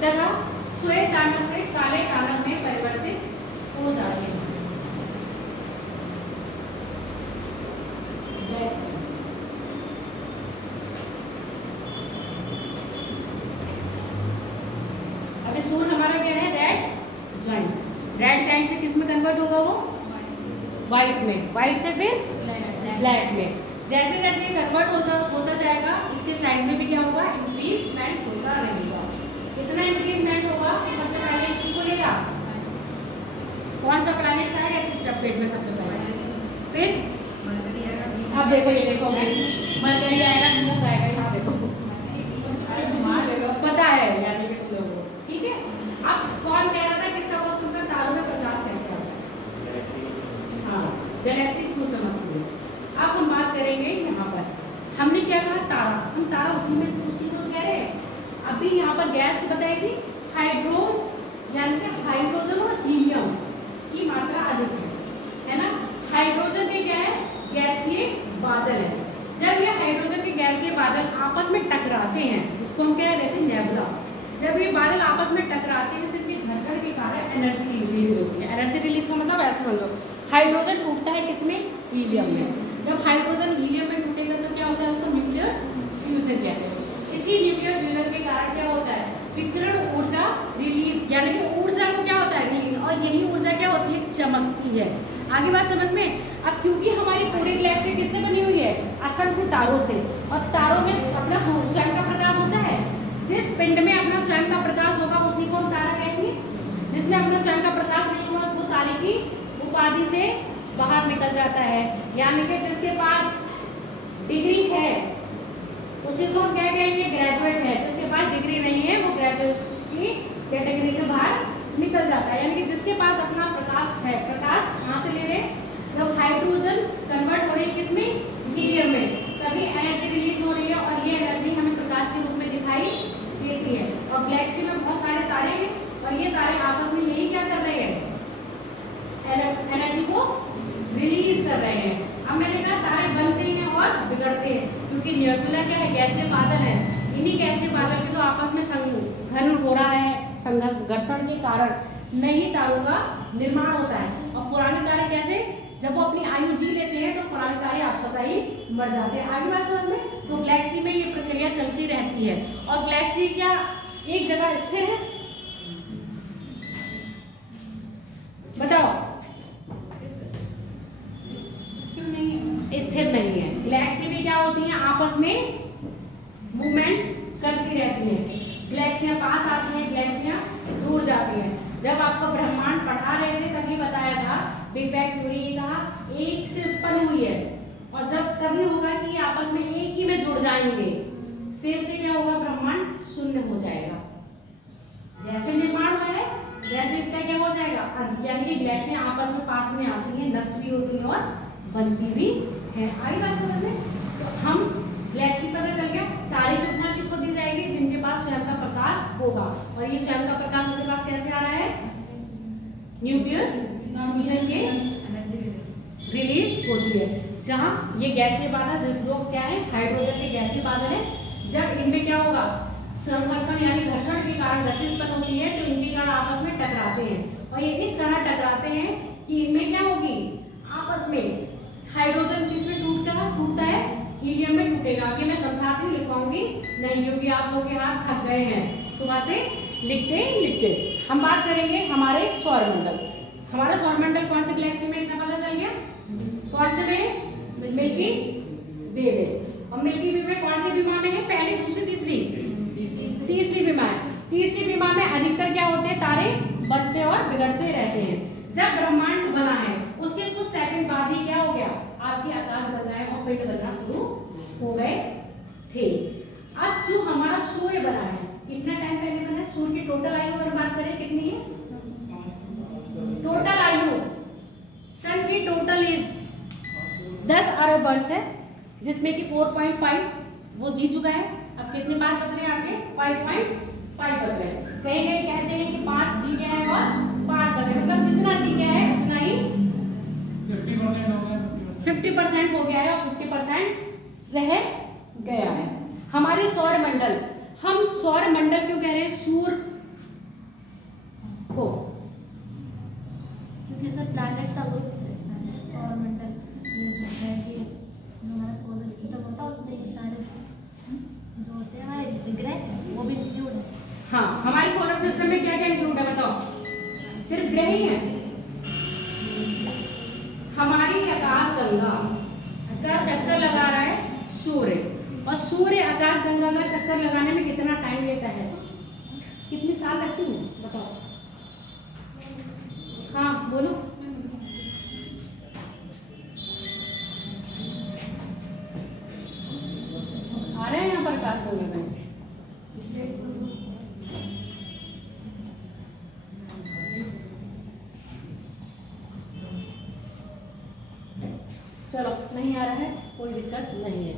तथा श्वेत दानव से काले दानव में परिवर्तित हो जाते हैं। अभी सूर्य हमारा क्या है, रेड ज्वाइंट। रेड साइड से किस में कन्वर्ट होगा वो? व्हाइट में। व्हाइट से फिर ब्लैक में। जैसे जैसे ये कन्वर्ट होता जाएगा, इसके साइज में भी क्या होगा? इंक्रीजमेंट होता रहेगा। कितना इंक्रीजमेंट होगा? सबसे पहले किसको लेगा? कौन सा प्लैनेट आएगा इसके चपेट में सबसे पहले? फिर अब देखो, ये देखो मरकरी आएगा, वीनस आएगा, यहाँ देखो पता है यानी कि तुम लोगों को, ठीक है। अब कौन कह रहा था किसका क्वेश्चन था? तारों में प्रकाश कैसे आता है? हाँ, गैलेक्सी को समझते हैं। अब हम बात करेंगे यहाँ पर, हमने क्या कहा? तारा। हम तारा उसी को कह रहे हैं। अभी यहाँ पर गैस बताई थी, हाइड्रोजन यानी कि हाइड्रोजन और हीलियम की मात्रा अधिक है ना। हाइड्रोजन के क्या है? गैसीय बादल है। जब ये हाइड्रोजन के गैसीय बादल आपस में टकराते हैं, जिसको हम क्या कहते हैं? नेबुला। जब ये बादल आपस में टकराते हैं तो इनके घर्षण के कारण एनर्जी रिलीज होती है। एनर्जी रिलीज का मतलब ऐसे समझो, हाइड्रोजन टूटता है किसमें? हीलियम में। जब हाइड्रोजन हीलियम में टूटेगा तो क्या होता है? उसको न्यूक्लियर फ्यूजन कहते हैं। इसी न्यूक्लियर फ्यूजन के कारण क्या होता है? विकिरण ऊर्जा रिलीज, यानी कि ऊर्जा को क्या होता है? रिलीज। और यही ऊर्जा क्या होती है? चमकती है। आगे बात समझ में। अब क्योंकि हमारी पूरी गैलेक्सी किससे बनी हुई है? असंख्य तारों से। और तारों में अपना स्वयं का प्रकाश होता है। जिस पिंड में अपना स्वयं का प्रकाश होगा उसी को हम तारा कहेंगे। जिसमें अपना स्वयं का प्रकाश नहीं होगा उसको तारे की उपाधि से बाहर निकल जाता है। यानी कि जिसके पास डिग्री है उसी को हम क्या कहेंगे? ग्रेजुएट है। जिसके पास डिग्री नहीं है वो ग्रेजुएट की कैटेगरी से बाहर निकल जाता है। यानी कि जिसके पास अपना प्रकाश है, प्रकाश कहाँ से ले रहे हैं? जब हाइड्रोजन कन्वर्ट हो रही है किसमें? हीलियम में, तभी एनर्जी रिलीज हो रही है और ये एनर्जी हमें प्रकाश के रूप में दिखाई देती है। और गैलेक्सी में बहुत सारे तारे हैं और ये तारे आपस में यही क्या कर रहे हैं? एनर्जी को रिलीज कर रहे हैं। अब मैंने कहा तारे बनते हैं और बिगड़ते हैं, क्योंकि नेबुला क्या है? गैसीय बादल है। इन्हीं गैसीय बादल के जो आपस में घन हो रहा है, घर्षण के कारण नई तारों का निर्माण होता है। और पुराने तारे कैसे? जब वो अपनी आयु जी लेते हैं तो पुराने तारे अवश्यता ही मर जाते हैं। आगे बात समझ में। तो गैलेक्सी में ये प्रक्रिया चलती रहती है। और गैलेक्सी क्या एक जगह स्थिर है? बताओ। स्थिर नहीं है। गैलेक्सी में क्या होती है? आपस में मूवमेंट करती रहती है। गैलेक्सियां पास आती हैं, गैलेक्सियां दूर जाती हैं। जब आपको ब्रह्मांड पढ़ा रहे थे तभी बताया था, बिग बैंग थ्योरी कहा एक से उत्पन्न हुई है और जब कभी होगा कि आपस में एक ही में जुड़ जाएंगे, फिर से क्या होगा? ब्रह्मांड शून्य हो जाएगा। जैसे निर्माण हुआ है वैसे इसका क्या हो जाएगा? यानी कि गैलेक्सियां आपस में पास में आती हैं, नष्ट भी होती हैं और बनती भी है। आई बात समझ में। तो हम गैलेक्सी पता चल गया। तारे की उपमा किसको दी जाएगी? जिनके पास स्वयं का प्रकाश होगा। और ये स्वयं का प्रकाश उनके पास कैसे आ रहा है? न्यूक्लियर फ्यूजन के रिलीज होती है। जहाँ ये गैसीय बादल, जिस लोग क्या है? हाइड्रोजन के गैसीय बादल है। जब इनमें क्या होगा? संघर्षण यानी घर्षण के कारण गति उत्पन्न होती है तो इनके कारण आपस में टकराते हैं। और ये इस तरह टकराते हैं कि इनमें क्या होगी? आपस में हाइड्रोजन किसमें टूटता है? हीलियम में टूटेगा। आगे मैं समझाती हूँ, लिखवाऊंगी नहीं क्योंकि आप लोग के हाथ थक गए हैं सुबह से लिखते। हम बात करेंगे हमारे सौरमंडल। हमारा सौरमंडल कौन से गैलेक्सी में? इतना पता चल गया। कौन से में? मिल्की वे में। और मिल्की वे में कौन सी विमा में है? पहली, दूसरी, तीसरी विमा है। तीसरी विमा में अधिकतर क्या होते हैं? तारे बनते और बिगड़ते रहते हैं। जब ब्रह्मांड बना है उसके कुछ सेकंड बाद ही क्या हो गया? आपकी आकाश गंगाएं और पिंड बनना शुरू हो गए थे। अब जो हमारा सूर्य बना है, कितना टाइम पहले बना है? सूर्य की टोटल आयु अगर बात करें कितनी है? टोटल आयु सन की टोटल इज 10 अरब वर्ष है, जिसमें कि 4.5 वो जी चुका है। अब कितने पास बच रहे हैं आपके? 5.5 बच रहे हैं। कहीं कहीं कहते हैं कि 5 जी गया है और 5 बच रहे, मतलब जितना जी गया है उतना ही 50% हो गया है और 50% रह गया है। हमारे सौरमंडल, हम सौरमंडल क्यों कह रहे हैं? सूर्य को, क्योंकि इसमें प्लैनेट्स का ग्रुप सौरमंडल है कि हमारा सोलर सिस्टम होता है, उसमें ये सारे जो होते हैं हमारे ग्रह वो भी इंक्लूड है। हाँ, हमारे सोलर सिस्टम में क्या क्या इंक्लूड है बताओ? सिर्फ रही है? हमारी आकाश गंगा का चक्कर लगा रहा है सूर्य, और सूर्य आकाश गंगा का चक्कर लगाने में कितना टाइम लेता है? कितने साल लगती है बताओ? हाँ बोलो। आ रहे हैं यहाँ पर आकाश गंगा का? चलो नहीं आ रहा है, कोई दिक्कत नहीं है।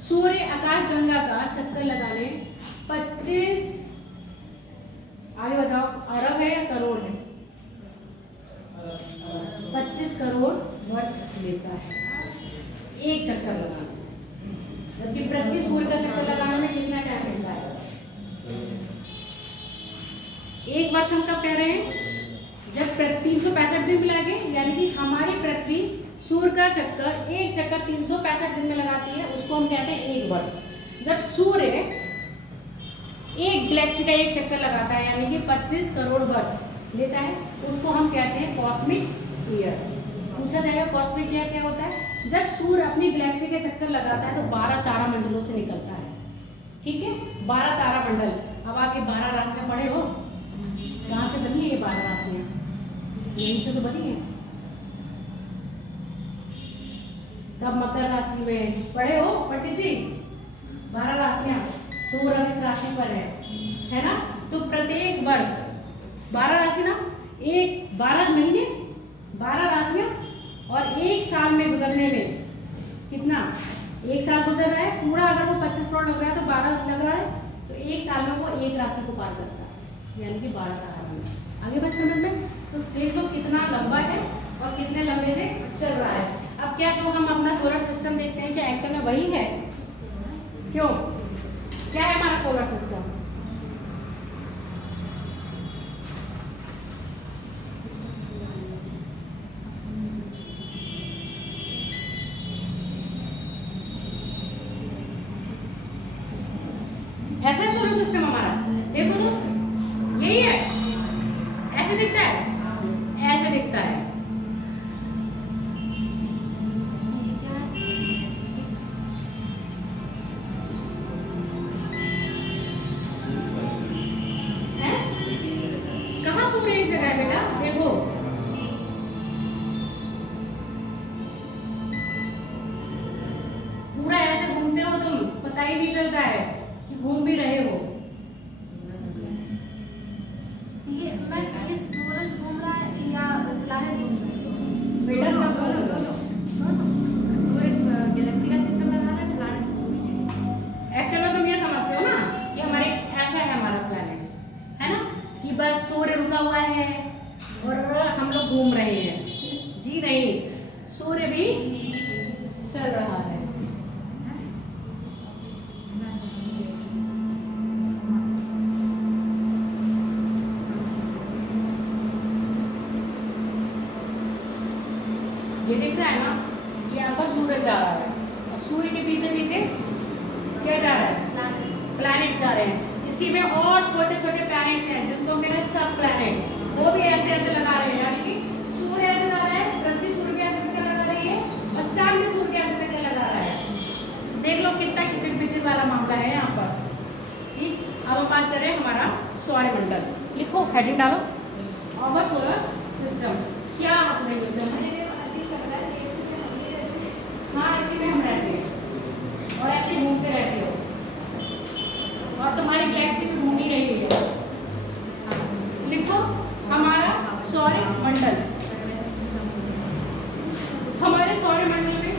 सूर्य आकाश गंगा का चक्कर लगाने 25 आगे बताओ अरब है या करोड़ है? 25 करोड़ वर्ष लेता है एक चक्कर लगाना, जबकि पृथ्वी सूर्य का चक्कर लगाने में कितना टाइम लेता है? एक वर्ष हम कब कह रहे हैं? जब 365 दिन लगे, यानी कि हमारी पृथ्वी सूर्य का चक्कर एक चक्कर 365 दिन में लगाती है, उसको हम कहते हैं एक वर्ष। जब सूर्य एक गैलेक्सी का एक चक्कर लगाता है, यानी कि 25 करोड़ वर्ष लेता है, उसको हम कहते हैं कॉस्मिक ईयर। पूछा जाएगा कॉस्मिक ईयर क्या होता है? जब सूर्य अपनी गैलेक्सी के चक्कर लगाता है तो 12 तारामंडलों से निकलता है। ठीक है, 12 तारामंडल। अब आके 12 राशियां पढ़े हो? कहाँ से बनी है ये 12 राशियां? यहीं से तो बनी है। तब मकर राशि में पढ़े हो पंडित जी? 12 राशियां, सूर्य इस राशि पर है ना? तो प्रत्येक वर्ष 12 राशि ना, 12 महीने 12 राशियां, और एक साल में गुजरने में कितना? एक साल गुजर रहा है पूरा, अगर वो 25 करोड़ लग रहा है तो 12 लग रहा है, तो एक साल में वो एक राशि को पार करता है, यानी कि 12 तारा। आगे बात समझ में? तो देख लो कितना लंबा है और कितने लंबे से चल रहा है। अब क्या जो हम अपना सोलर सिस्टम देखते हैं क्या एक्चुअल में वही है? क्यों, क्या है हमारा सोलर सिस्टम? ऐसा है सोलर सिस्टम हमारा, देखो तो यही है, ऐसे दिखता है, ऐसे दिखता है। कहाँ सूर्य एक जगह है बेटा? देखो पूरा ऐसे घूमते हो तुम, पता ही नहीं चलता है कि घूम भी रहे हो। ये सूरज घूम रहा है या प्लैनेट घूम रहा है? बेटा सब सूरज गैलेक्सी का चक्कर लगा रहा है, प्लैनेट घूम रहे हैं। एक्चुअल में तुम ये समझते हो ना कि हमारे ऐसा है हमारा प्लैनेट, है ना, कि बस सूर्य रुका हुआ है और हम लोग घूम रहे हैं। जी नहीं, सूर्य भी चल रहा है। ये दिख रहा है ना, ये आपका सूरज जा रहा है, और सूर्य के पीछे पीछे क्या जा रहा है? प्लैनेट्स जा रहे हैं। इसी में और छोटे छोटे प्लैनेट्स हैं जिनको कहते हैं सब प्लैनेट्स, वो भी ऐसे ऐसे लगा रहे हैं, यानी कि सूर्य ऐसे जा रहा है, पृथ्वी सूर्य के ऐसे चक्कर लगा रही है, और चांद भी सूर्य के ऐसे चक्कर लगा रहा है। देख लो कितना किचिर पिचिर वाला मामला है यहाँ पर। ठीक, अब हम बात करें हमारा सौरमंडल। लिखो, हेडिंग डालो, आवर सोलर सिस्टम। क्या हंस रही हो? हाँ, इसी में हम रहते हैं और ऐसे घूमते रहते हो, और तुम्हारी गैलेक्सी भी घूम ही रही है। लिखो हमारा सौरमंडल। हमारे सौरमंडल में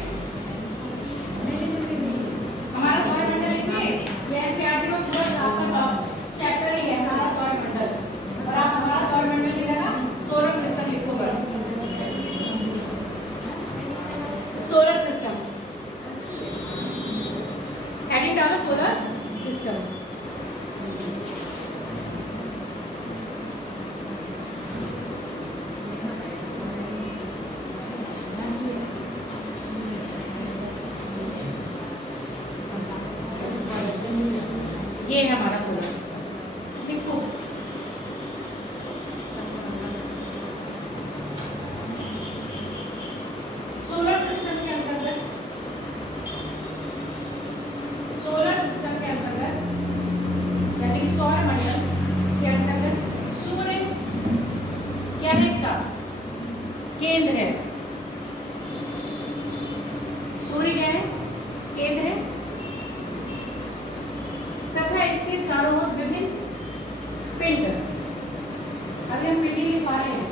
हमारा सौरमंडल लिखिए, ये एनसीईआरटी में पूरा आपका चैप्टर ही है हमारा सौरमंडल, और आप हमारा सौरमंडल लिखेगा सोलर सिस्टम लिखो बस। सोलर सिस्टम, हेडिंग डालो सोलर सिस्टम। केंद्र है। सूर्य क्या है? केंद्र है तथा इसके चारों ओर विभिन्न पिंड। अभी हम पिंड लिख पा रहे हैं।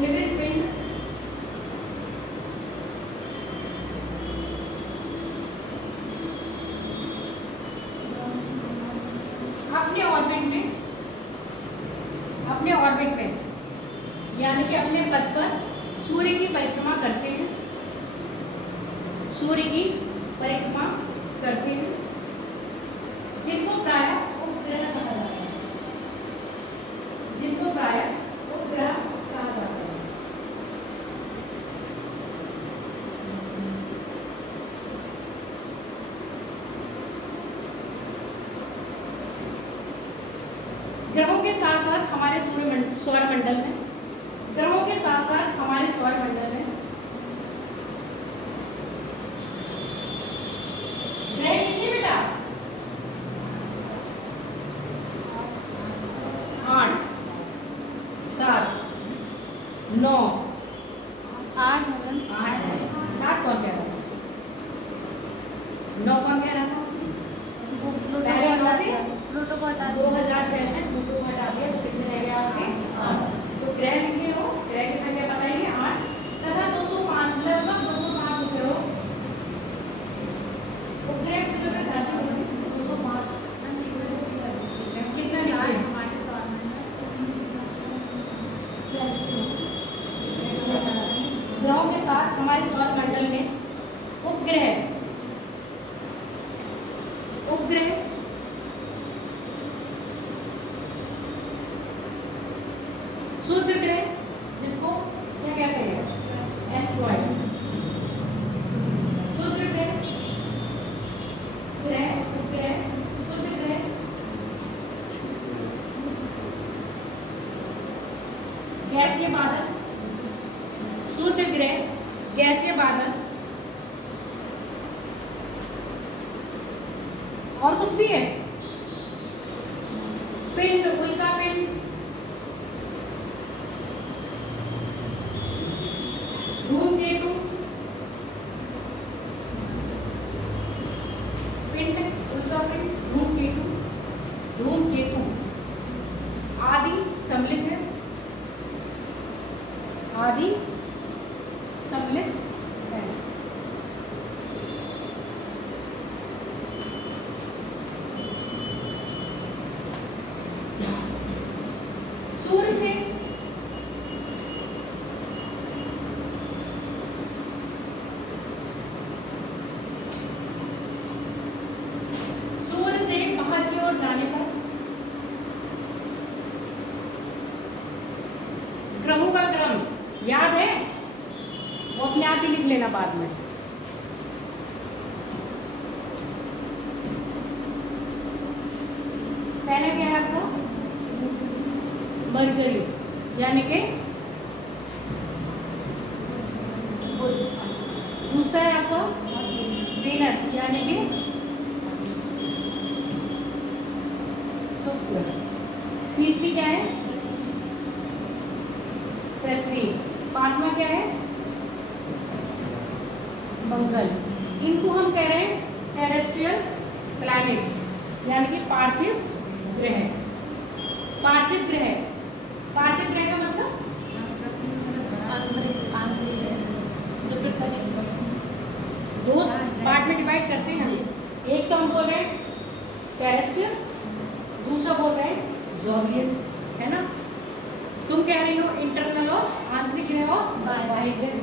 विभिन्न पिंड अपने ऑर्बिट में यानी कि अपने पथ पर सूर्य की परिक्रमा करते हैं। सूर्य की परिक्रमा करते हैं जिनको प्रायः उपग्रह कहा जाता है। जिनको प्रायः उपग्रह कहा जाता है। ग्रहों के साथ साथ हमारे सौरमंडल में ग्रहों के साथ साथ हमारे सौरमंडल में ग्रह कितने बेटा? 8 7 9 8 है। 7 कौन कह रहा था? 9 कौन कह रहा था? पहले 9 से प्लूटो को हटा 2006 से प्लूटो को हटा दिया तो कितने रह गया आपके? 8। तो ग्रह लिखे हो, ग्रह की संख्या बताइए 8 तथा 205 लगभग 205 रुपये हो। उपग्रह कितने पे जाते हो? 205 कितना लिखे? हमारे ग्रहों के साथ हमारे सौरमंडल में उपग्रह शुद्ध ग्रह जिसको क्या कहते हैं? एस्ट्रॉइड। शुद्ध ग्रह उपग्रह शुद्ध ग्रह गैसीय बादल। शुद्ध ग्रह गैसीय बादल और कुछ भी है? पिंड, उल्का पिंड, धूमकेतु, पिंड, उल्का पिंड, धूमकेतु आदि सम्मिलित है। सूर्य से बाहर की ओर जाने पर ग्रहों का क्रम याद है? वो अपने आप ही लिख लेना बाद में। पहले क्या है आपका? मरकरी यानी कि दूसरा है आपका वीनस यानी कि शुक्र। तीसरी क्या है? पृथ्वी। पांचवा क्या है? मंगल। इनको हम कह रहे हैं टेरेस्ट्रियल प्लैनेट्स यानी कि पार्थिव ग्रह। पार्थिव ग्रह का मतलब दो पार्ट में डिवाइड करते हैं। एक तो हम बोल रहे हैं टेरेस्ट्रियल, दूसरा बोल रहे हैं ज़ोरियल, है ना? तुम कह रही हो इंटरनल और आंतरिक ग्रह और बाहरी ग्रह।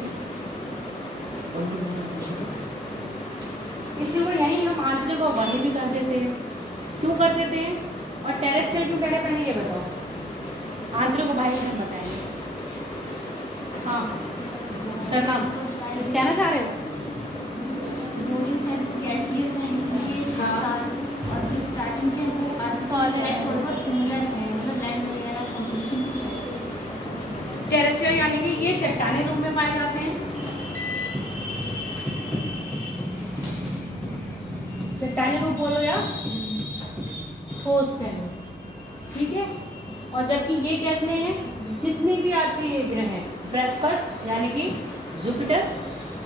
इसी को यही हम आंतरिक और बाहरी भी कर देते हैं। क्यों कर देते हैं? और टेरेस्ट्रियल क्यों कह रहे हैं? पहले ये बताओ। आंतरिक और बाहरी ग्रह बताएंगे। हाँ सर, नाम कहना चाह रहे हो? टेरेस्ट्रियल यानी कि ये चट्टाने रूप में पाए जाते हैं। चट्टाने रूप बोलो या ठोस कह लो, ठीक है? और जबकि ये कहते हैं जितनी भी आपके ये ग्रह हैं बृहस्पति यानी कि जुपिटर,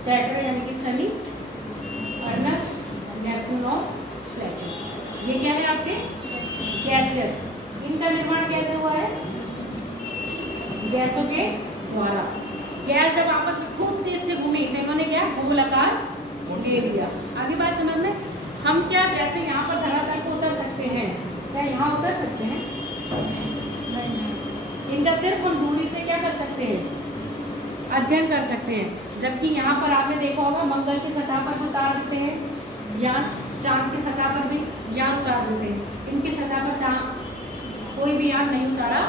सैटर्न यानी कि शनि, अर्नस, नेपच्यून और प्लूटो। ये क्या है आपके गैसेस। इनका निर्माण कैसे हुआ है? गैसों के द्वारा। गैस जब आपस में खूब तेज से घूमी तो इन्होंने क्या गोलाकार दे दिया। आगे बात समझ में? हम क्या जैसे यहाँ पर धरातल पर उतर सकते हैं, क्या यहाँ उतर सकते हैं? इनका सिर्फ हम दूरी से क्या कर सकते हैं? अध्ययन कर सकते हैं। जबकि यहाँ पर आपने देखा होगा मंगल की सतह पर उतार देते हैं, या चांद की सतह पर भी यान उतार देते हैं। इनकी सतह पर चांद कोई भी यान नहीं उतारा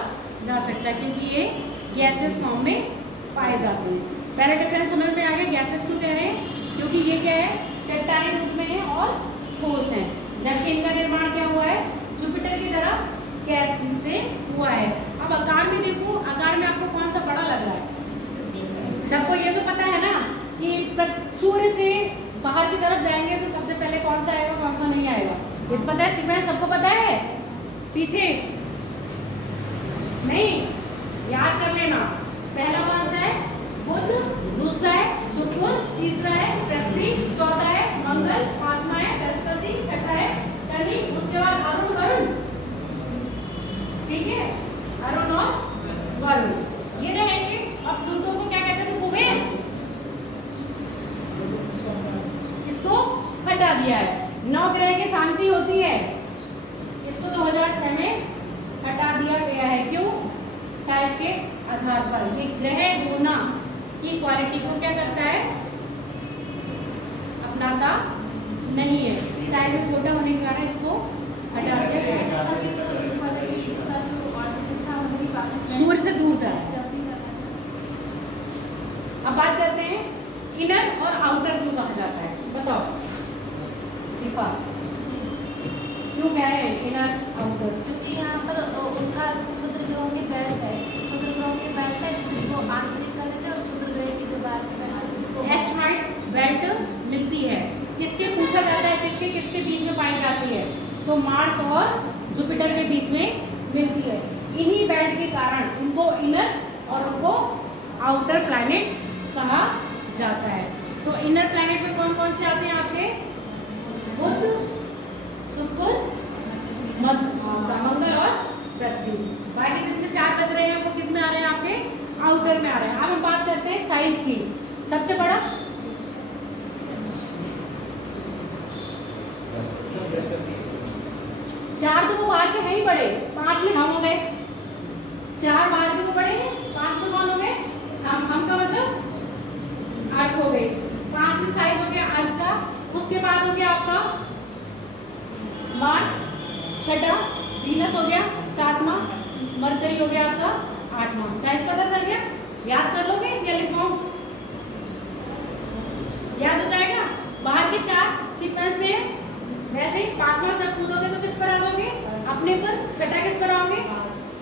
जा सकता क्योंकि ये गैसेस फॉर्म में पाए जाते हैं। पहला डिफरेंस समझ में आ गया। गैसेस क्यों कह रहे हैं? क्योंकि ये क्या है, चट्टानी रूप में है और ठोस है। जबकि इनका निर्माण क्या हुआ है? जुपिटर की तरह गैस से हुआ है। अब आकार में देखो, आकार में आपको कौन सा बड़ा लग रहा है? सबको ये तो पता है ना कि सूर्य से बाहर की तरफ जाएंगे तो सबसे पहले कौन सा आएगा, कौन सा नहीं आएगा, ये तो पता है। सिपाही सबको पता है। पीछे नहीं, याद कर लेना। पहला कौन सा है? बुध, दूसरा है शुक्र, तीसरा है पृथ्वी, चौथा है मंगल, पांचवा है बृहस्पति, छठा है शनि, उसके बाद अरुण, वरुण। ठीक है, अरुण और वरुण ये रहेंगे। अब प्लूटो को क्या कहते थे? कुबेर। इसको हटा दिया है। 9 ग्रह की शांति होती है, इसको 2006 में हटा दिया गया है। क्यों? साइज के आधार पर। ये ग्रह होना की क्वालिटी को क्या करता है? अपनाता नहीं है। साइज में छोटा होने के कारण इसको हटा दिया गया है। सूर्य से दूर जाए। अब बात करते हैं इनर और आउटर क्यों कहा जाता है? बताओ रिफा, क्यों कह रहे हैं इनर आउटर? क्योंकि यहाँ पर उनका क्षुद्र ग्रहों की बेल्ट है, क्षुद्र ग्रहों की बेल्ट है, इसको आंतरिक कर देते हैं और क्षुद्र ग्रह की जो बेल्ट है एस्ट्रॉइड बेल्ट मिलती है। किसके पूछा जाता है किसके किसके बीच में पाई जाती है? तो मार्स और जुपिटर के बीच में मिलती है। इन्हीं बेल्ट के कारण इनको इनर और उनको आउटर प्लैनेट्स कहा जाता है। तो इनर प्लैनेट में कौन कौन से आते हैं आपके? बुध, शुक्र, मंगल और पृथ्वी। बाकी जितने 4 बच रहे हैं वो किस में आ रहे हैं? आपके आउटर में आ रहे हैं। अब हम बात करते हैं साइज की। सबसे बड़ा 4 तो वो बाहर के हैं ही बड़े, 5 में हम हो गए। 4 बाहर के वो बड़े हैं, 5 तो कौन हो गए? हम का मतलब 8 हो गए। 5वीं साइज हो गया अर्थ का। उसके बाद हो गया आपका मार्स, छठा, वीनस हो गया 7वां, मरकरी हो गया आपका 8वां। साइज पता चल गया? याद कर लोगे या लिखवाऊं? याद हो जाएगा। बाहर के 4 सीक्वेंस में वैसे 5वां जब कूदोगे तो किस पर आ जाओगे? अपने पर। छठा किस पर आओगे?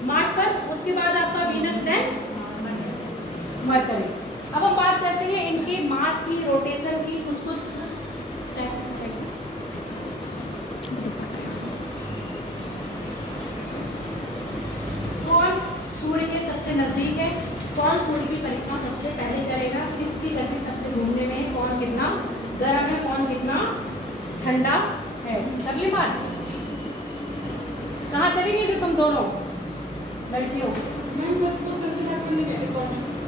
मार्स पर। उसके बाद आपका वीनस, देन मरकरी। अब हम बात करते हैं इनके मास की, रोटेशन की, कुछ कौन सूर्य के सबसे नजदीक है, कौन सूर्य की परिक्रमा सबसे पहले करेगा, किसकी गति सबसे घूमने में, कौन कितना गर्म है, कौन कितना ठंडा है। अगली बात, कहाँ चली गई थी तुम दोनों लड़की हो?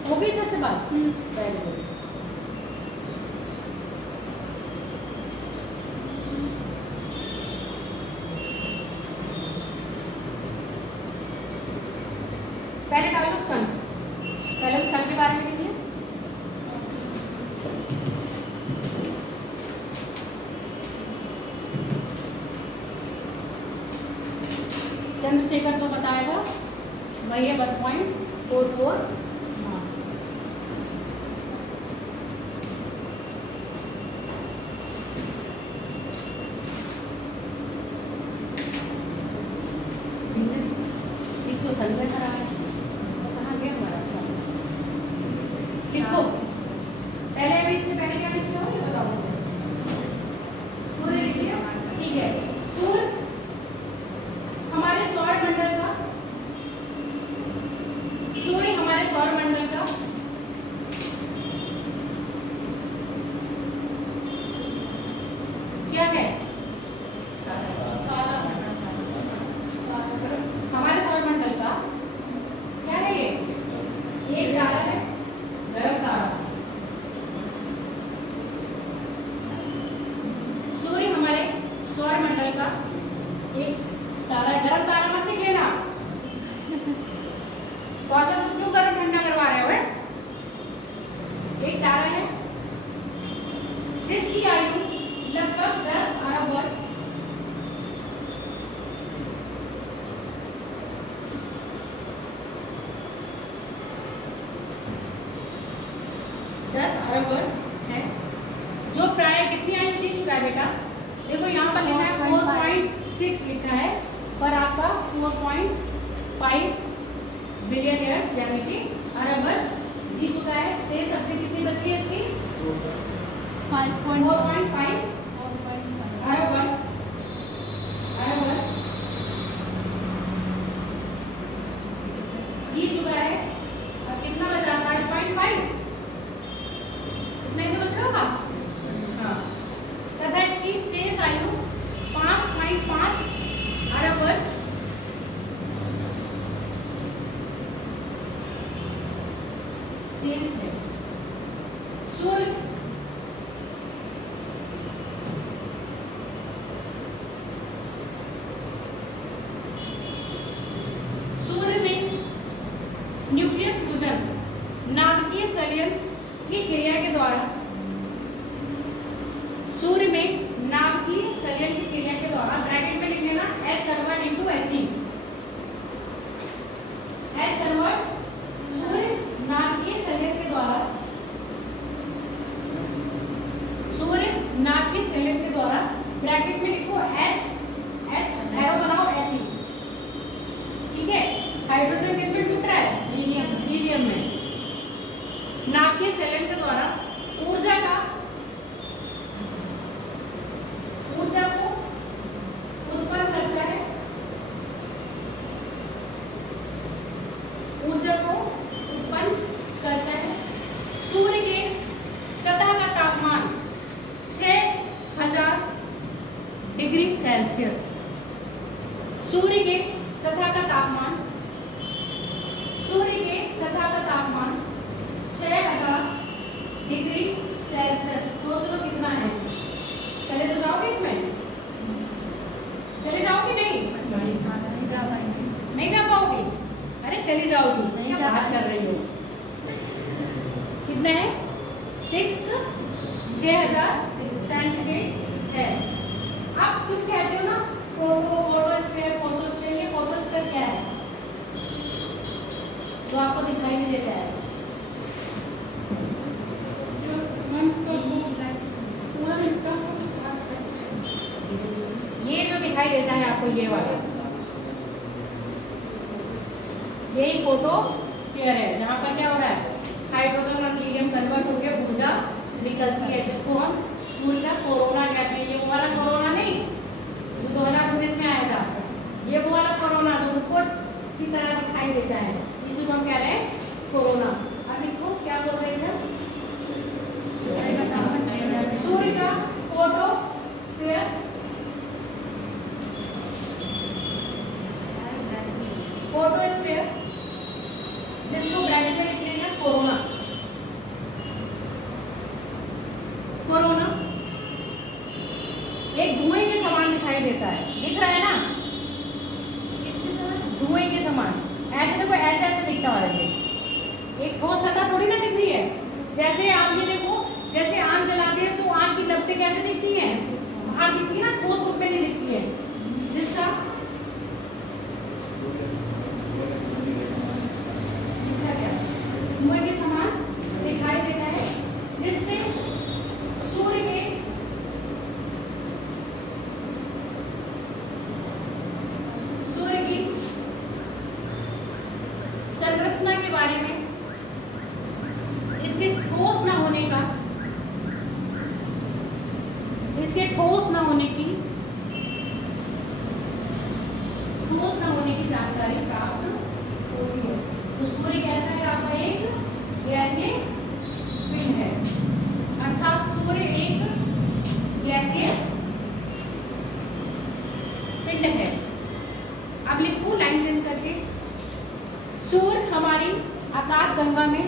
हो गई सबसे बात? Very good. पहले टॉपिक सन, पहले सन के बारे में लिखिए। चंद्रशेखर जो बताएगा वही है 1.44 मास। तो सन में खड़ा है, तो कहाँ गया हमारा सन? देखो पहले अभी इससे पहले क्या लिखा हो ये बताओ मुझे। सूर्य लिखिए, ठीक है। सूर्य हमारे सौर मंडल का, सूर्य हमारे सौर मंडल का अरब वर्ष है, जो प्राय कितनी आयु जी चुका है बेटा? देखो यहाँ पर लिखा है 4.6 लिखा है, पर आपका 4.5 बिलियन ईयर्स यानी कि अरब वर्ष जी चुका है। शेष अवधि कितनी बची है इसकी? 4.5 अरब वर्ष जी चुका है। अब कितना बचा? 5.5, इतना ही तो बचा होगा। हाँ, तथा इसकी शेष आयु 5.5 अरब वर्ष शेष है। सूर्य न्यूक्लियर फ्यूजन नाभिकीय संलयन की क्रिया के द्वारा, सूर्य में नाभिकीय संलयन की क्रिया के द्वारा, ब्रैकेट में लिख लेना H convert into He, H convert सूर्य नाभिकीय संलयन के द्वारा, सूर्य नाभिकीय संलयन के द्वारा ब्रैकेट में लिखो H एरो बनाओ He, ठीक है। हाइड्रोजन किसमें टूट रहा है? हीलियम में। नाभिकीय संलयन के द्वारा ऊर्जा को उत्पन्न करता है, ऊर्जा को उत्पन्न करता है। सूर्य के सतह का तापमान 6000 डिग्री सेल्सियस, सूर्य के सतह का तापमान 6000 डिग्री सेल्सियस। सोच लो कितना है। चले तो जाओगे इसमें? चले जाओगे? नहीं जा पाओगे? अरे चली जाओगी, क्या बात कर रही हो? कितना है? 6000 सेंटीग्रेड है। अब तुम चाहते हो ना फोटोस्फीयर, ये फोटोस्फीयर क्या है जो आपको दिखाई नहीं देता है? ये जो दिखाई देता है आपको, ये वाला, यही फोटोस्फीयर है, जहाँ पर क्या हो रहा है? हाइड्रोजन और हीलियम कन्वर्ट होकर ऊर्जा निकलती है, जिसको हम सूर्य का कोरोना कहते हैं। ये वो वाला कोरोना नहीं जो 2019 में आया था, ये वो वाला कोरोना जो मुकुट की तरह दिखाई देता है, इसी को हम कह रहे हैं कोरोना। अब लिखो क्या बोल रहे थे? सूर्य का फोटोस्फीयर जिसको ब्रैकेट में लिख लेंगे कोरोना। कोरोना एक धुएं के समान दिखाई देता है, दिख रहा है ना? किसके समान? धुएं के समान। ऐसे देखो, ऐसे दिखता है, एक ठोस सतह थोड़ी ना दिख रही है। जैसे आग, ये देखो, जैसे आग जलाते हैं तो आग की लपटें कैसे दिखती हैं? बाहर दिखती है ना, ठोस रूप में नहीं दिखती है। जिसका धुएं के समान दिखाई देता है, जिससे सूर्य की संरचना के बारे में, इसके ठोस न होने की जानकारी प्राप्त होती है। तो सूर्य कैसा है आपका? एक गैसीय पिंड है, अर्थात सूर्य एक गैसीय पिंड है। अब लिखो लाइन चेंज करके, सूर्य हमारी आकाश गंगा में,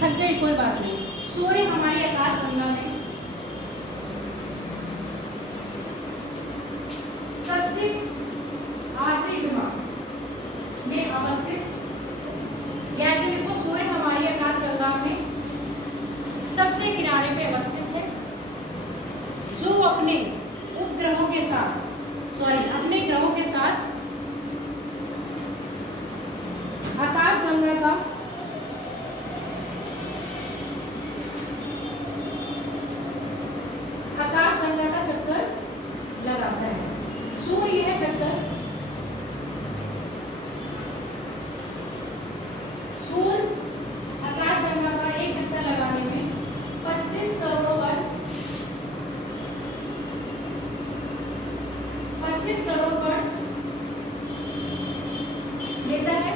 थक गई कोई बात नहीं, सूर्य हमारी आकाश गंगा में सबसे आखिरी विभाग में अवस्थित, जैसे देखो सूर्य हमारी आकाश गंगा में सबसे किनारे पे अवस्थित है, जो अपने उपग्रहों के साथ, अपने ग्रहों के साथ आकाश गंगा का भेजता है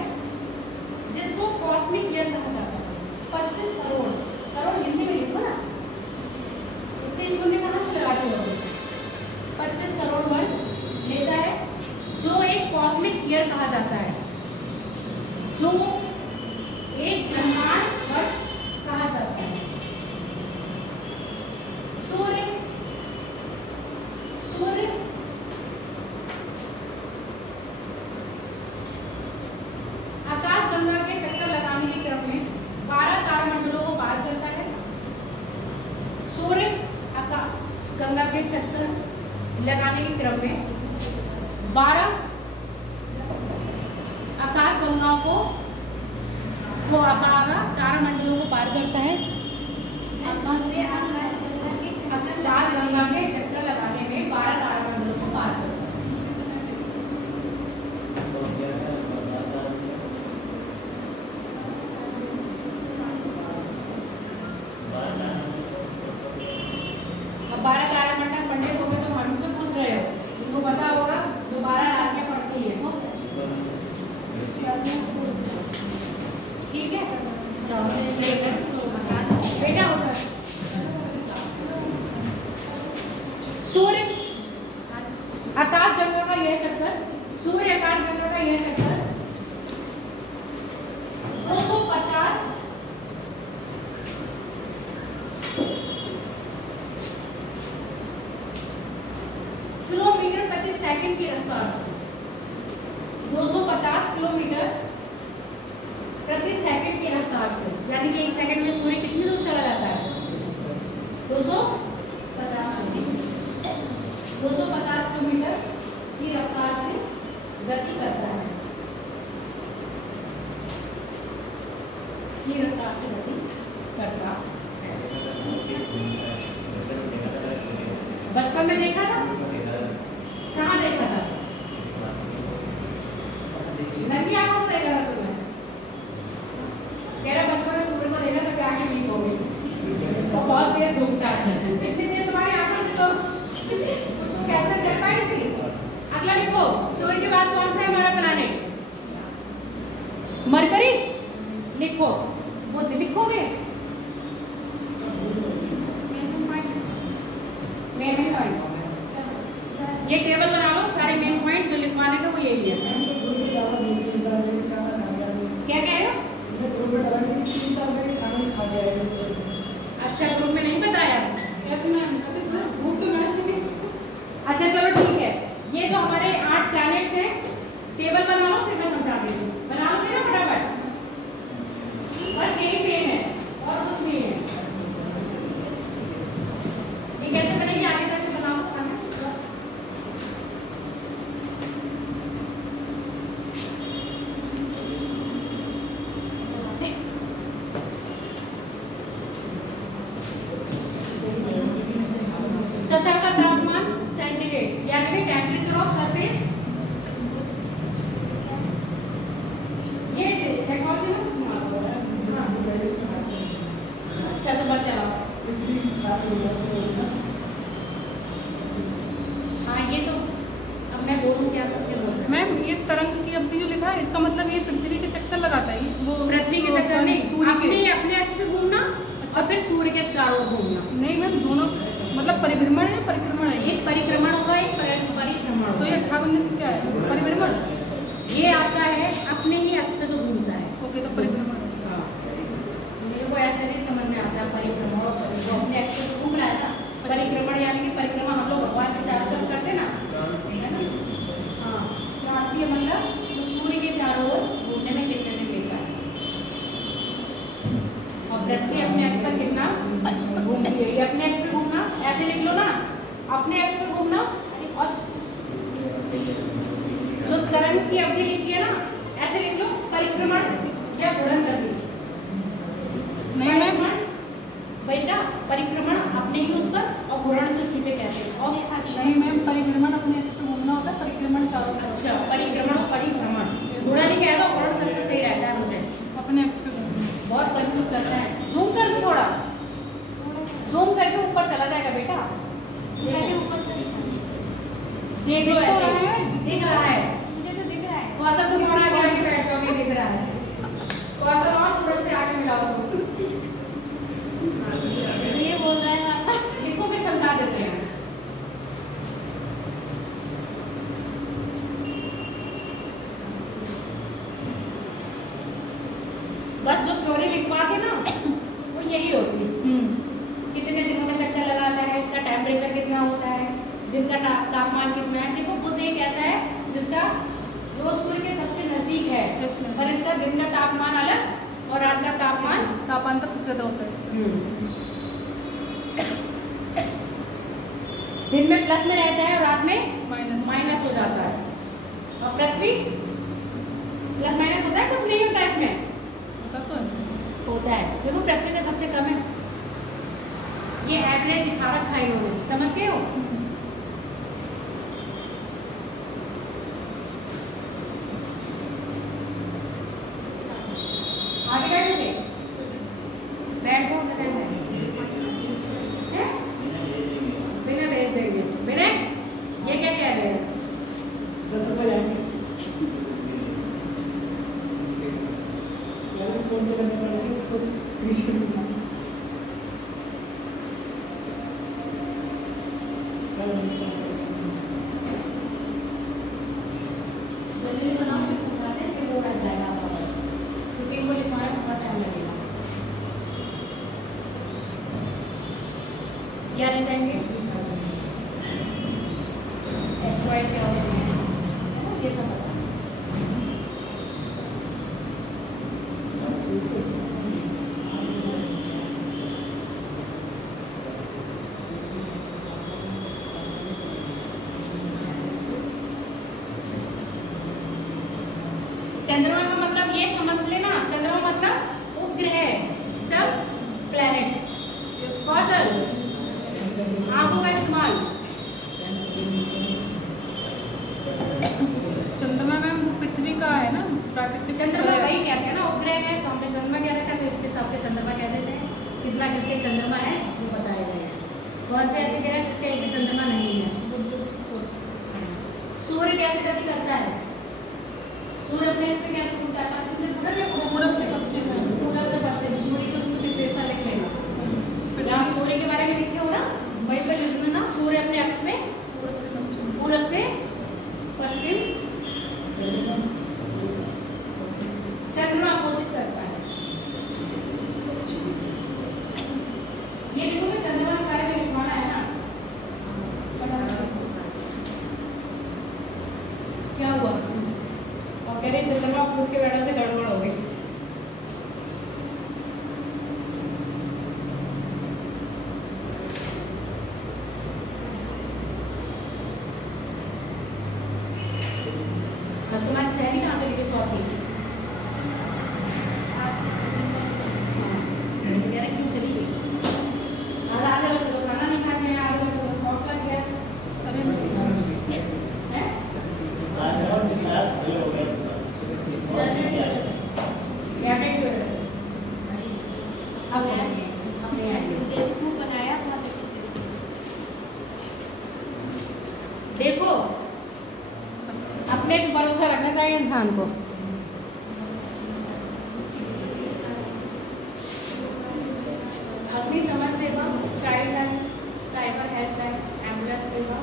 जिसको कॉस्मिक ईयर कहा जाता है। 25 करोड़, करोड़ हिंदी में लिखो ना, इतने शून्य कहाँ से लगाते हो। 25 करोड़ वर्ष भेजता है जो एक कॉस्मिक ईयर कहा जाता है, जो एक ब्रह्मांड वर्ष कहा जाता है। सूर्य आकाश गंगा के चक्कर लगाने के क्रम में 12 तारामंडलों को पार करता है। सूर्य आकाश गंगा के चक्कर लगाने के क्रम में 12 आकाश गंगाओं को 12 तारामंडलों को पार करता है। आकाश गंगा के चक्कर लगाने में 12 तारामंडलों को पार करता है। अब 12 तारामंडल पंडित हो गए तो हमसे पूछ रहे हो, उसको पता होगा जो 12 राशियां पढ़ती है। ठीक है, जाओ बेटा होता है। सूर्य आकाश गंगा का यह चक्कर, सूर्य आकाश गंगा का यह चक्कर 250 किलोमीटर प्रति सेकंड की रफ्तार से, 250 किलोमीटर प्रति सेकंड की रफ्तार से, यानी कि 1 सेकंड में सूर्य कितनी दूर चला जाता है? 250 किलोमीटर की रफ्तार से गति करता है, की रफ्तार से गति करता है। बचपन में देखा था? कहाँ देखा था? नदी आंखों से देखा था तुमने? कह रहा बचपन में सूर्य को देखा तो क्या आंखें वीक हो गई, बहुत तेज घूमता है। इतनी देर तुम्हारी आंखों से तो उसको कैप्चर कर पाई थी। अगला लिखो, सूर्य के बाद कौन सा है हमारा प्लैनेट? मरकरी। लिखो, वो लिखोगे मेन पॉइंट, ये टेबल बना लो, सारे मेन पॉइंट जो लिखवाने थे वो यही है। क्या कह रहे हो? अच्छा, ग्रुप में नहीं बताया? अच्छा चलो ठीक है, ये जो हमारे 8 प्लैनेट्स हैं, टेबल बना लो, फिर मैं समझा देती हूँ। बना लोगे ना फटाफट? बस यही पेन है और कुछ नहीं है। ये कैसे बनेगी आगे तक बनाओ खाना। सतह का तापमान सेंटीग्रेड, यानी कि टेम्परेचर ऑफ सरफेस। ये टेक्नोलॉजी में इस्तेमाल हो रहा है। अच्छा तो बच्चा हाँ, ये तो अब मैं बोलूँ क्या उसके बोल सकते। मैम ये तरंग की अवधि जो लिखा है, इसका मतलब ये पृथ्वी के चक्कर लगाता है, वो पृथ्वी के चक्कर नहीं, सूर्य के अपने अक्ष पे घूमना और फिर सूर्य के चारों ओर घूमना। नहीं मैम, दोनों मतलब परिभ्रमण है, परिक्रमण है। एक परिक्रमण होगा, एक परिभ्रमण तो ये 58 क्या है? परिभ्रमण। ये आपका है अपने ही अक्ष पे जो घूमता है। ओके, तो परिभ्रमण। मेरे को ऐसे नहीं समझ में आता परिभ्रमण और जो अपने अक्ष पे घूम रहा है ना, परिक्रमण यानी कि परिक्रमा हम लोग भगवान के चारों तरफ करते ना, है ना? हाँ, क्रांति मतलब तो सूर्य के चारों ओर घूमने में कितने दिन लेता है, और पृथ्वी अपने अक्ष पर कितना घूमती है। ये अपने अक्ष पे घूमना, ऐसे लिख लो ना, अपने अक्ष पे घूमना। और जो तरंग की अवधि लिखी है ना, ऐसे लिख लो, परिक्रमण या घूर्णन गति। नहीं मैम, बेटा परिक्रमण अपने ही उस पर और घूर्णन तो इसी पे कहते हैं। और नहीं मैम, परिभ्रमण अपने अक्ष पे घूमना होता है, परिक्रमण चारों तरफ। अच्छा, परिक्रमण और परिभ्रमण, घूर्णन ही कह दो, घूर्णन सबसे सही रहता है मुझे। अपने अक्ष पे घूमना बहुत कंफ्यूज करता है। जूम कर दो थोड़ा, जूम करके ऊपर चला जाएगा बेटा। देख लो ऐसे, दिख रहा है, मुझे तो दिख रहा है। तो ऐसा तुम आगे आगे बैठ जाओ। बस जो थ्योरी लिखवा के ना वो यही होती है, कितने दिनों में चक्कर लगाता है, इसका टेम्परेचर कितना होता है, दिन का तापमान कितना है। देखो बुध एक ऐसा है जिसका जो सूर्य के सबसे नजदीक है, पर इसका दिन का तापमान अलग और रात का तापमान तो सबसे ज्यादा होता है। दिन में प्लस में रहता है और रात में माइनस हो जाता है। और पृथ्वी प्लस माइनस होता है, कुछ नहीं होता है इसमें, होता है। देखो पृथ्वी का सबसे कम है, ये एवरेज दिखा रखा है इन्होंने, समझ गए हो। आगे बैठोगे, बैठ जाओ, बिना भेज देंगे। बिना ये क्या कह रहे हैं? 10 रुपए जाएंगे, फोन पे करने पड़ेगा उसको। जल्दी बनाओ, सिखाते हैं, फिर वो रह जाएगा आपका बस, क्योंकि इनको लिखवाने में बहुत टाइम लगेगा। क्या रह जाएंगे? एस्ट्रॉइड क्या होते हैं, ये सब बता। चंद्रमा का मतलब ये समझ लेना, चंद्रमा मतलब उपग्रह, सब प्लैनेट्स। कौशल, आंखों का इस्तेमाल। चंद्रमा मैम पृथ्वी का है ना, प्राकृतिक चंद्रमा वही कहते हैं ना, उपग्रह है, तो हमने चंद्रमा कह रखा है, तो इसके हिसाब से चंद्रमा कह देते हैं। कितना किसके चंद्रमा है वो बताए गए हैं। कौन से ऐसे ग्रह जिसका एक भी चंद्रमा नहीं है। सूर्य कैसे गति करता है? सूर्य अपने इस पे कैसे घूमता है? पश्चिम से पूरब या पूरब से पश्चिम है। पूरब से पश्चिम। सूर्य की उसमें विशेषता लिख लेना, जहाँ सूर्य के बारे में लिखे हो ना वहीं पर लिख लेना, सूर्य अपने अक्ष में पूरब से पश्चिम, चंद्रमा अपोजिट करता है। ये देखो मैं चंद्रमा के बारे में लिखवाना है ना, क्या हुआ? और कह रहे चंद्रमा पूछ के बैठा से गड़बड़ हो गई। तुम्हारी सहेली कहाँ चली गई? सॉरी क्यों चली गई? आधे लोग चलो खाना नहीं खा के, आधे लोग चलो शॉर्ट लग गया। देखो अपने पे भरोसा रखना चाहिए इंसान को। अग्निशमन सेवा, child help, cyber help line, ambulance सेवा,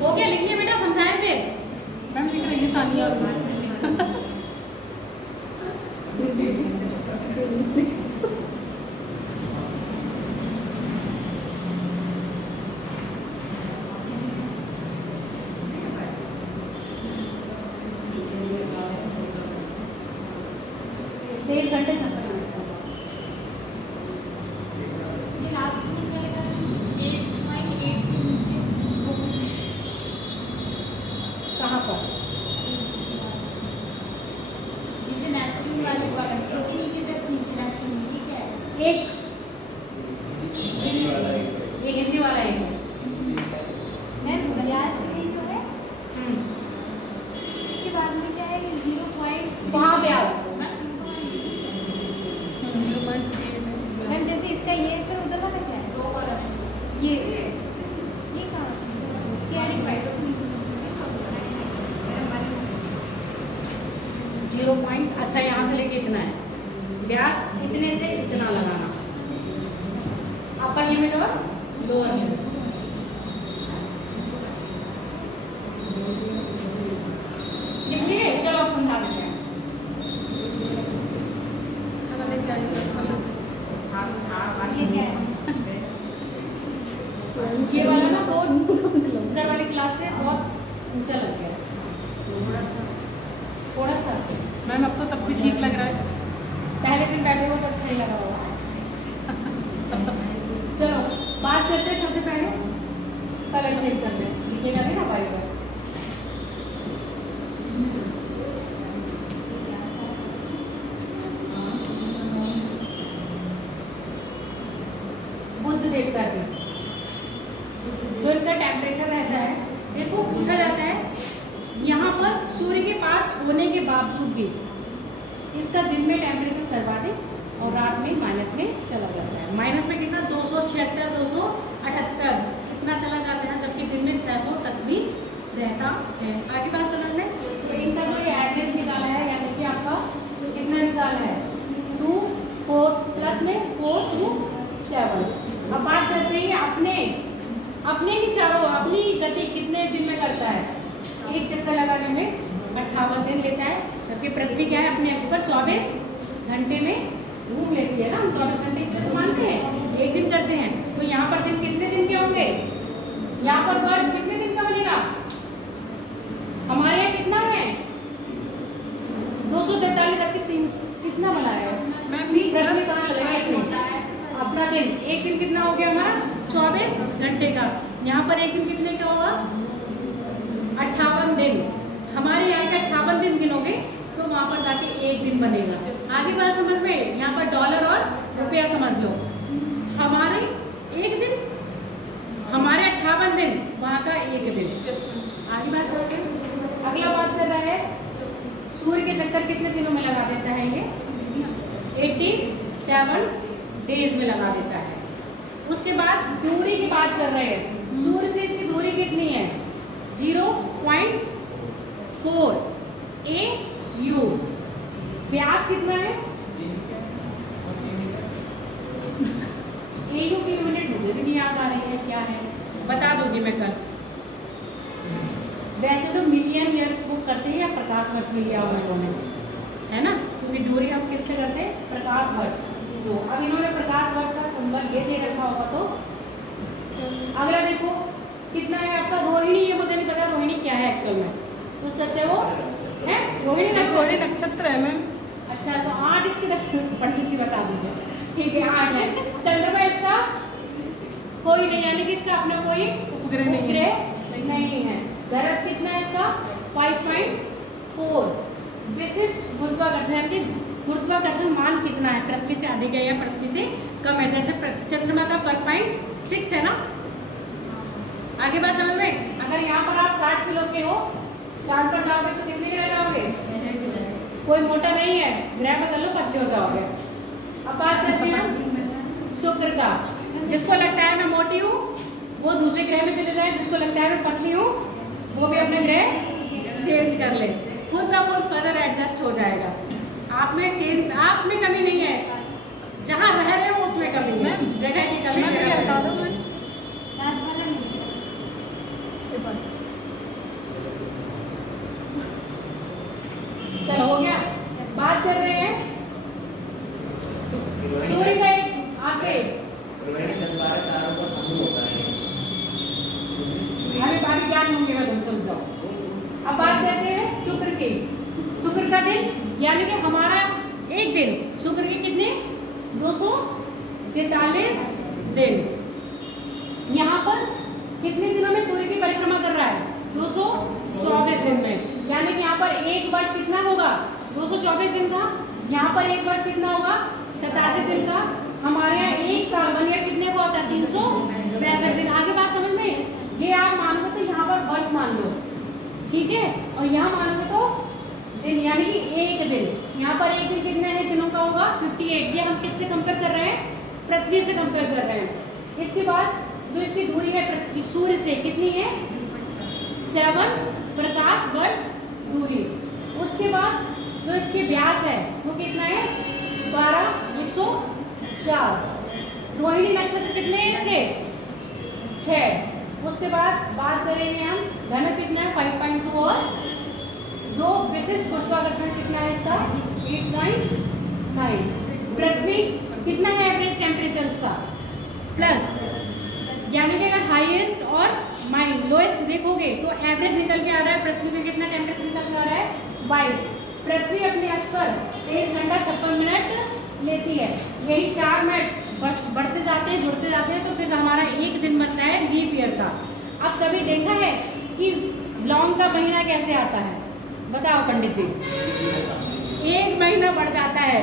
हो गया? लिखिए बेटा, समझाएं फिर। मैम लिख रही है सानिया। तेईस घंटे सफर कहाँ पर? एक ये हिंदी वाला एक है। इसके बाद में क्या है? 0.3 कहाँ व्यास? मैम जैसे इसका ये फिर उधर वाला क्या है? 2 कॉलम ये कहाँ? इसके आगे वाइट 0 पॉइंट, अच्छा यहाँ से लेके इतना है व्यास, इतने से इतना लगाना, अपर लिमिट और लोअर लिमिट। ऊंचा लग गया थोड़ा सा। मैम अब तो तब भी ठीक लग रहा है। पहले दिन बैठे हो तो अच्छा ही लगा होगा। चलो बात करते हैं सबसे पहले कलर चेंज करते हैं। लिखेगा नहीं ना भाई पर। बुद्ध देवता की जो इनका टेम्परेचर रहता है, देखो पूछा जाता है यहाँ पर सूर्य के पास होने के बावजूद भी इसका दिन में टेम्परेचर सर्वाधिक और रात में माइनस में चला जाता है। माइनस में कितना 276 278 इतना चला जाता है, जबकि दिन में 600 तक भी रहता है। आगे बात समझ में। तो इनका जो ये एवरेज निकाला है, यानी कि आपका तो कितना निकाला है 2 4 प्लस में 4 to 7। अब बात करते हैं अपने विचारों अपनी गति कितने दिन में करता है। एक चक्कर लगाने में 58 दिन लेता है, जबकि पृथ्वी क्या है अपने अक्ष पर 24 घंटे में घूम लेती है ना। हम 24 घंटे इसलिए तो मानते हैं, एक दिन करते हैं। तो यहाँ पर दिन कितने दिन के होंगे, यहाँ पर वर्ष कितने दिन का बनेगा। हमारे यहाँ कितना है 243, जबकि कितना बनाया है पृथ्वी कहाँ चलेगा अपना दिन। एक दिन कितना हो गया हमारा 24 घंटे का। यहाँ पर एक दिन कितने का होगा 58 दिन। हमारे यहाँ के 58 दिन गिनोगे तो वहाँ पर जाके एक दिन बनेगा। आगे बात समझ में। यहाँ पर डॉलर और रुपया समझ लो। हमारे एक दिन, हमारे 58 दिन, वहाँ का एक दिन। आगे बात समझ में। अगला बात कर रहा है सूर्य के चक्कर कितने दिनों में लगा देता है ये 87 डेज में लगा देता है। उसके बाद दूरी की बात कर रहे हैं। सूर्य से इसकी दूरी कितनी है 0.4 AU। व्यास कितना है AU की यूनिट मुझे भी नहीं याद आ रही है, क्या है बता दूंगी मैं कल। वैसे तो मिलियन ईयर्स वो करते हैं या प्रकाश वर्ष में लिया हुआ है ना, क्योंकि दूरी हम किससे करते हैं प्रकाश वर्ष। तो अब इन्होंने प्रकाश वर्ष का सिंबल ये दे रखा होगा। तो अगला देखो कितना है आपका रोहिणी। ये मुझे नहीं पता रोहिणी क्या है एक्चुअल में, तो सच है वो है रोहिणी नक्षत्र है मैम। अच्छा तो 8 इसके नक्षत्र पंडित जी बता दीजिए। ठीक है 8 है। चंद्रमा इसका कोई नहीं, यानी कि इसका अपना कोई उपग्रह नहीं है। ग्रह कितना है इसका 5.4। विशिष्ट गुरुत्वाकर्षण यानी कि गुरुत्वाकर्षण मान कितना है, पृथ्वी से अधिक है या पृथ्वी से कम है। जैसे चंद्रमा का 1.6 है ना। आगे बात समझ में। अगर यहाँ पर आप 60 किलो के हो, चांद पर जाओगे तो कितने के रह जाओगे, कोई मोटा नहीं है, ग्रह बदल लो पतले हो जाओगे। अब बात करते हैं हम शुक्र का। जिसको लगता है मैं मोटी हूँ वो दूसरे ग्रह में चले जाए, जिसको लगता है मैं पतली हूँ वो भी अपने ग्रह चेंज कर ले। खुद का खुद पजल एडजस्ट हो जाएगा। आप में कमी नहीं है, जहाँ रह रहे हो उसमें कमी है, जगह की कमी बता दो मैम। बस चलो हो गया। बात कर रहे हैं सूर्य का एक आगे हमें बाकी ज्ञान होंगे, मैं तुम समझाओ। अब बात करते हैं शुक्र की। शुक्र का दिन यानी कि हमारा एक दिन, शुक्र के कितने 243 दिन। यहाँ पर कितने दिनों में सूर्य की परिक्रमा कर रहा है 224 दिन में। यानी कि यहाँ पर एक वर्ष कितना होगा 224 दिन का। यहाँ पर एक वर्ष कितना होगा 87 दिन का। हमारे यहाँ एक साल 1 ईयर कितने को होता है 365 दिन। आगे बात समझ में। ये आप मानोगे तो यहाँ पर वर्ष मान लो, ठीक है, और यहाँ मानोगे तो दिन, यानी कि एक दिन। यहाँ पर एक दिन कितने हैं दिनों का होगा 58। ये हम किससे कंपेयर कर रहे हैं, पृथ्वी से कंपेयर कर रहे हैं। इसके बाद जो इसकी दूरी है पृथ्वी सूर्य से कितनी है 7 प्रकाश वर्ष दूरी। उसके बाद जो इसके व्यास है वो कितना है 12,104। रोहिणी नक्षत्र कितने हैं इसके 6। उसके बाद बात करेंगे हम घन कितना है 5.2 और जो विशिष्ट गुरुत्वाकर्षण कितना है इसका 8.9। पृथ्वी कितना है एवरेज टेम्परेचर उसका प्लस, यानी कि अगर हाईएस्ट और लोएस्ट देखोगे तो एवरेज निकल के आ रहा है पृथ्वी का कितना टेम्परेचर निकल के आ रहा है 22। पृथ्वी अपने अक्ष पर 23 घंटा 56 मिनट लेती है। यही 4 मिनट बढ़ते जाते हैं जुड़ते जाते हैं तो फिर हमारा एक दिन बनता है लीप ईयर का। अब कभी देखा है कि लौंग का महीना कैसे आता है? बताओ पंडित जी। 1 महीना बढ़ जाता है।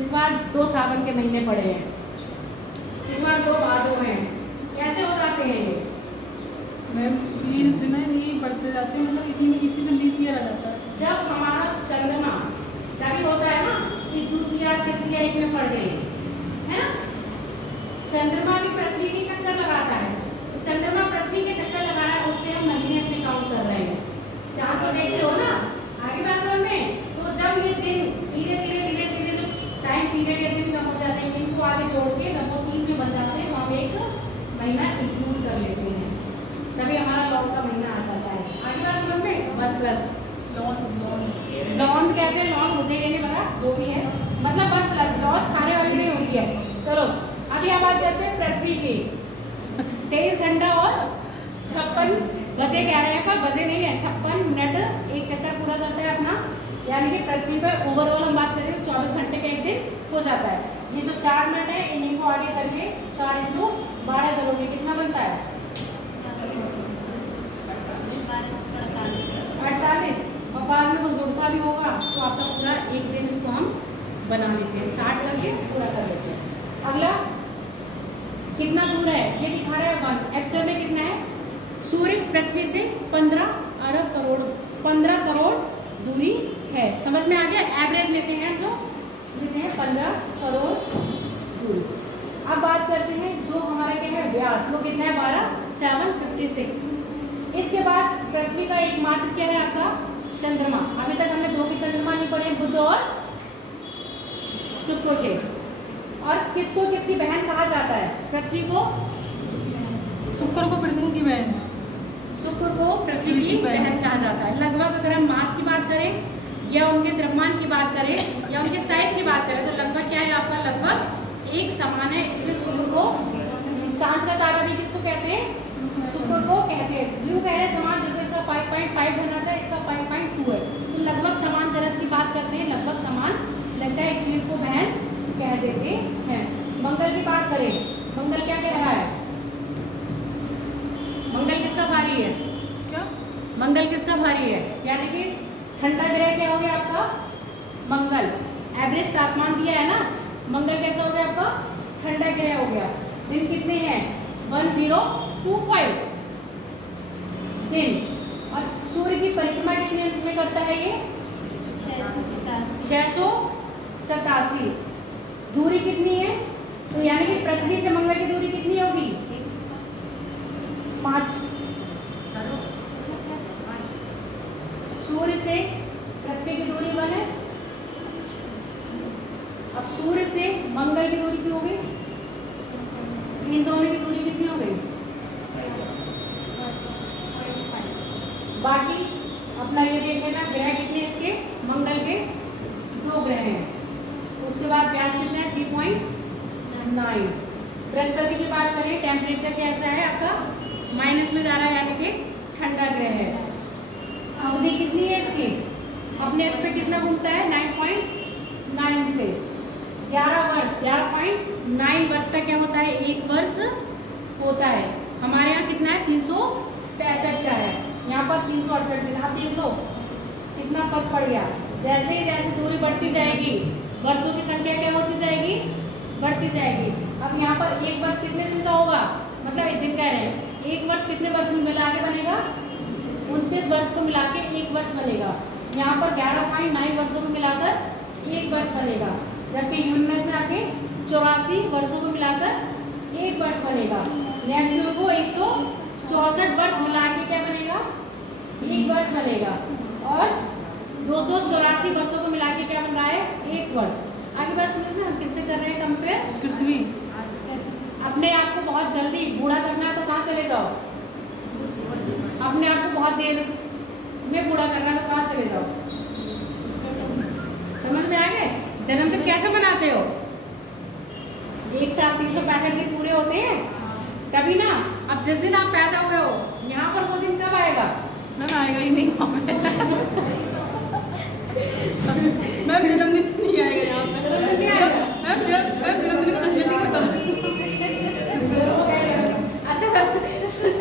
इस बार 2 सावन के महीने पड़े हैं, इस बार 2 भादों हैं। कैसे हो जाते हैं ये? मैम ये दिन है ये बढ़ते जाते हैं, मतलब इसी में किसी से लीप ईयर आ जाता है। जब हमारा चंद्रमा तभी होता है ना कि द्वितीया तृतीया एक में पड़ गए, है ना? चंद्रमा भी पृथ्वी की चक्कर लगाता है। तो चंद्रमा पृथ्वी के चक्कर लगा रहा है, उससे हम महीने अपने काउंट कर रहे हैं। जहाँ तो देखते हो ना आगे बात समझ में। तो जब ये दिन धीरे धीरे जो टाइम पीरियड या दिन कम हो जाते हैं, इनको आगे जोड़ के लगभग 30 में बन जाते हैं, तो हम एक महीना इंक्लूड कर लेते हैं, तभी हमारा लॉन्ग का महीना आ जाता है। आगे बात समझ में। 1 प्लस लॉन्ग कहते हैं, लॉन्ग मुझे ये नहीं पता जो भी है, मतलब 1 प्लस लॉस खाने वाली नहीं होती है। चलो अभी हम बात करते हैं पृथ्वी की। 23 घंटा और 56 बजे कह रहे हैं, पर बजे नहीं है, 56 मिनट एक चक्कर पूरा करता है अपना। यानी कि पृथ्वी पर ओवरऑल हम बात करें 24 घंटे का एक दिन हो जाता है। ये जो 4 मिनट है इन्हीं को आगे करके 4 × 12 करोगे, कितना बनता है? 48। और बाद में वो जुड़ता भी होगा तो आपका पूरा एक दिन इसको हम बना लेते हैं, 60 करके पूरा कर लेते हैं। अगला कितना दूर है ये दिखा रहा है 1। एक्चुअल में कितना है? सूर्य पृथ्वी से 15 करोड़ दूरी है। समझ में आ गया? एवरेज लेते हैं जो लेते हैं 15 करोड़ दूरी। अब बात करते हैं जो हमारा क्या है व्यास, वो कितना है? 756। इसके बाद पृथ्वी का एकमात्र क्या है आपका? चंद्रमा। अभी तक हमने 2 के चंद्रमा नहीं पढ़े, बुध और शुक्र के। और किसको किसकी बहन कहा जाता है? पृथ्वी को शुक्र को पृथ्वी की बहन, शुक्र को पृथ्वी की बहन कहा जाता है। लगभग अगर हम मास की बात करें या उनके द्रव्यमान की बात करें या उनके साइज की बात करें तो लगभग क्या है आपका? लगभग एक समान है। इसलिए शुक्र को सांझ का तारा भी किसको कहते हैं? शुक्र को कहते हैं। ब्लू कह रहे हैं समान, देखो इसका 5.5 बना था, इसका 5.2 है, तो लगभग समान तरह की बात करते हैं, लगभग समान लगता है, इसलिए इसको बहन कह देते हैं। मंगल की बात करें, मंगल क्या कह रहा है? मंगल किसका भारी है? क्या मंगल किसका भारी है? यानी कि ठंडा ग्रह क्या हो गया आपका? मंगल। एवरेज तापमान दिया है ना, मंगल कैसा हो गया आपका? ठंडा ग्रह हो गया। दिन कितने हैं? 1025 दिन। और सूर्य की परिक्रमा कितने अंक में करता है ये? 687। दूरी कितनी है? तो यानी कि पृथ्वी से मंगल की दूरी कितनी होगी? 5। सूर्य से पृथ्वी की दूरी 1 है। अब सूर्य से मंगल की दूरी कितनी होगी? इन दोनों की दूरी कितनी हो गई? बाकी अपना ये देख लेना ग्रह कितने इसके? मंगल के 2 ग्रह हैं। उसके बाद व्यास कितना है? 3.9। बृहस्पति की बात करें, टेम्परेचर कैसा है आपका? माइनस में जा रहा है, यानी कि ठंडा ग्रह है। अवधि कितनी है इसकी? अपने अक्ष पे कितना घूमता है? 9.9 से 11 वर्ष। 11.9 वर्ष का क्या होता है? 1 वर्ष होता है। हमारे यहाँ कितना है? 365 का है, यहाँ पर 368 दिन। आप देख लो कितना फर्क पड़ गया। जैसे जैसे दूरी बढ़ती जाएगी वर्षों की संख्या क्या होती जाएगी? बढ़ती जाएगी। अब यहाँ पर 1 वर्ष कितने दिन का होगा? मतलब 1 दिन कह रहे हैं, 1 वर्ष कितने वर्ष में मिला के बनेगा? 29 वर्ष को मिला के 1 वर्ष बनेगा। यहाँ पर 11.9 वर्षों को मिलाकर 1 वर्ष बनेगा, जबकि यूनिवर्स में आके 84 वर्षों को मिलाकर 1 वर्ष बनेगा। नेपच्यून को 164 वर्ष मिला के क्या बनेगा? 1 वर्ष बनेगा। और 284 वर्षों को मिला के क्या बन रहा है? 1 वर्ष। आगे बात समझ में, हम किससे कर रहे हैं कंपेयर? पृथ्वी। अपने आप को बहुत जल्दी बूढ़ा करना है तो कहाँ चले जाओ? अपने आप को बहुत देर में बूढ़ा करना है तो कहाँ चले जाओ? समझ में आ गए? जन्मदिन कैसे मनाते हो? 1 साल 365 दिन पूरे होते हैं तभी ना। अब जिस दिन आप पैदा हुए हो यहाँ पर वो दिन कब आएगा?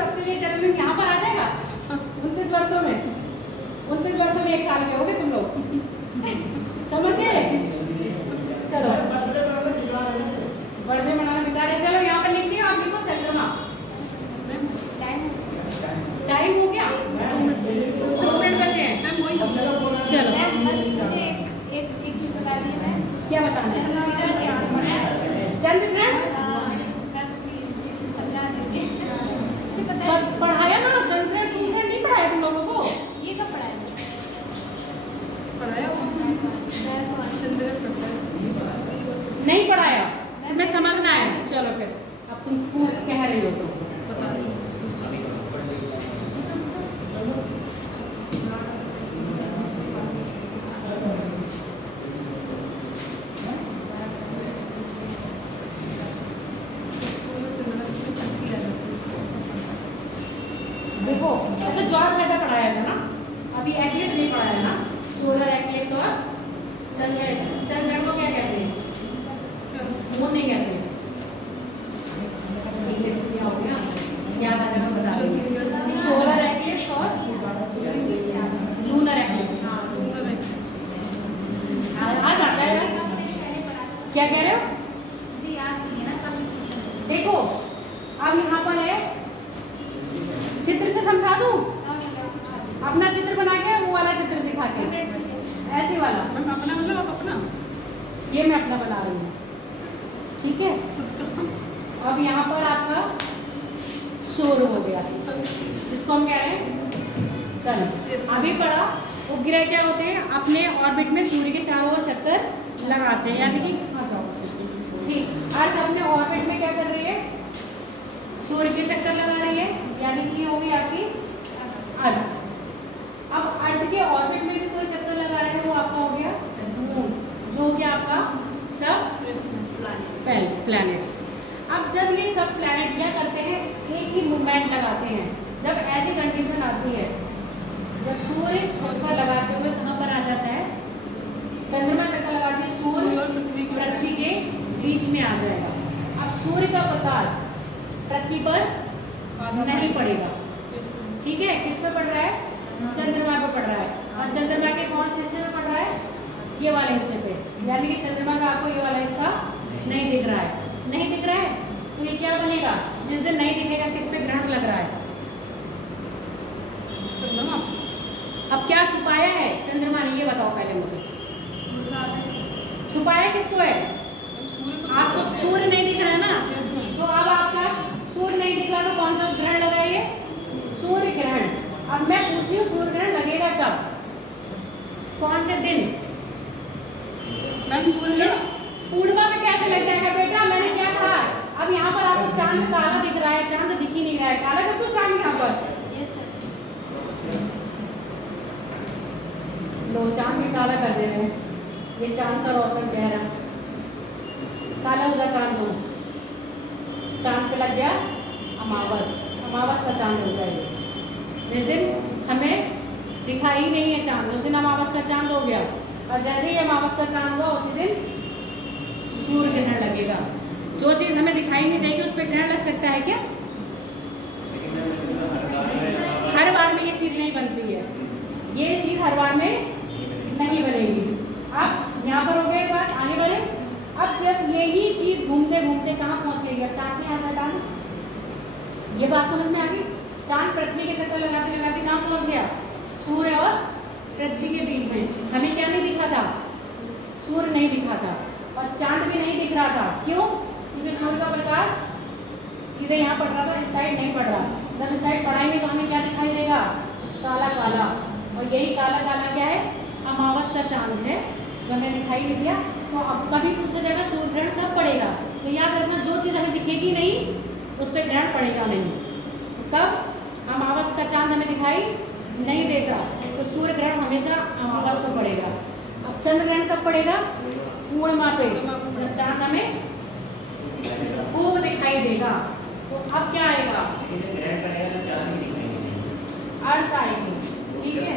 सबसे जन्मदिन यहाँ पर आ जाएगा 29 वर्षों में 29 वर्षों में 1 साल के होगे तुम लोग समझ गए। चलो बर्थडे मनाना बिता रहे। चलो यहाँ पर लिखती हूँ, आप लिखो चंद्रमा। टाइम हो गया, 2 मिनट बचे हैं। चलो बस मुझे एक चीज बता दी है। क्या बताना है? चंद्र ग्रहण पढ़ाया ना, चंद्र ग्रहण सूर्य ग्रहण नहीं पढ़ाया तुम लोगों को? ये कब पढ़ाया? नहीं पढ़ाया, तुम्हें समझना है। चलो फिर अब तुम कह रही हो तो बता दो। देखो ऐसे ज्वार भाटा पढ़ाया था ना, अभी एक्लिप्स नहीं पढ़ाया ना। सोलर एक्लिप्स और चंद्र को क्या कहते हैं? वो नहीं कहते। इंग्लिश में क्या हो गया याद आ जाएगा, बता देंगे। सोलर एक्लिप्स और लूनर एक्लिप्स आ जाता है। क्या कह रहे हो? जी याद नहीं है ना। देखो अब यहाँ पर है, चित्र से समझा दूं? अपना चित्र बना के वो वाला चित्र दिखा के, ऐसे वाला अपना, मतलब आप अपना, ये मैं अपना बना रही हूँ, ठीक है। अब यहाँ पर आपका सूर्य हो गया, जिसको हम कह रहे हैं सन। अभी पढ़ा उपग्रह क्या होते हैं? अपने ऑर्बिट में सूर्य के चारों ओर चक्कर लगाते हैं, यानी कि ठीक अर्थ अपने ऑर्बिट में क्या कर रही है? सूर्य के चक्कर लगा रही है, यानी कि ये होगी आपकी अर्थ। अब अर्थ के ऑर्बिट में भी कोई चक्कर लगा रहा है, वो आपका हो गया मून, जो हो गया आपका सब प्लैनेट्स। अब जब ये सब प्लैनेट क्या करते हैं? एक ही मूवमेंट लगाते हैं। जब ऐसी कंडीशन आती है, जब सूर्य चक्कर लगाते हुए कहाँ पर आ जाता है? चंद्रमा चक्कर लगाते हैं, सूर्य और पृथ्वी के बीच में आ जाएगा। अब सूर्य का प्रकाश पृथ्वी पर नहीं पड़ेगा, ठीक है। किस पे पड़ रहा है? चंद्रमा पे पड़ रहा है। और चंद्रमा के कौन से हिस्से में पड़ रहा है? ये वाले हिस्से पे, यानी कि चंद्रमा का आपको ये वाला हिस्सा नहीं दिख रहा है। नहीं दिख रहा है तो ये क्या बनेगा? जिस दिन नहीं दिखेगा किस पे ग्रहण लग रहा है? चंद्रमा। अब क्या छुपाया है चंद्रमा ने, ये बताओ पहले मुझे। छुपाया किसको है? आपको सूर्य नहीं दिख रहा है ना, तो अब आपका सूर्य नहीं दिख रहा तो कौन सा ग्रहण लगा है? सूर्य ग्रहण। अब मैं पूछ रही हूँ सूर्य ग्रहण लगेगा कब, कौन से दिन? पूर्णिमा में कैसे लग जाएगा बेटा? मैंने क्या कहा? अब यहाँ पर आपको चांद काला दिख रहा है, चांद दिख ही नहीं रहा है। काला कर दो चांद यहाँ पर, लो चांद भी काला कर दे रहे हैं। ये चांद सा रोशन चेहरा काला हो जा चांद दो। चांद पे लग गया अमावस, अमावस का चांद हो जाएगा। जिस दिन हमें दिखाई नहीं है चांद, उस दिन अमावस का चांद हो गया। और जैसे ही अमावस का चांद हुआ उसी दिन सूर्य ग्रहण लगेगा। जो चीज हमें दिखाई नहीं देगी उस पर ग्रहण लग सकता है क्या? हर बार में ये चीज नहीं बनती है, ये चीज हर बार में नहीं बनेगी। अब यहाँ पर हो गई बात, आगे बढ़े। अब जब यही चीज घूमते घूमते कहाँ पहुंचेगी? अब चांद के यहाँ से डाल, ये बात समझ में आ गई। चांद पृथ्वी के चक्कर लगाते लगाते कहाँ पहुंच गया? सूर्य और पृथ्वी के बीच में। हमें क्या नहीं दिखा था? सूर्य नहीं दिखा था और चांद भी नहीं दिख रहा था। क्यों? क्योंकि सूर्य का प्रकाश सीधे यहाँ पड़ रहा था, इस साइड नहीं पड़ रहा। जब इस साइड पड़ाएंगे तो हमें क्या दिखाई देगा? काला काला। और यही काला काला क्या है? अमावस का चांद है जो हमें दिखाई नहीं दिया। तो अब कभी पूछा जाएगा सूर्य ग्रहण कब पड़ेगा, तो याद रखना जो चीज़ हमें दिखेगी नहीं उस पर ग्रहण पड़ेगा नहीं। तो कब अमावस का चांद हमें दिखाई नहीं देता तो सूर्य ग्रहण हमेशा अमावस को पड़ेगा। अब चंद्र ग्रहण कब पड़ेगा? पूर्णिमा पे, जब चांद हमें खूब दिखाई देगा। तो अब क्या आएगा? अर्थ आएगी, ठीक है।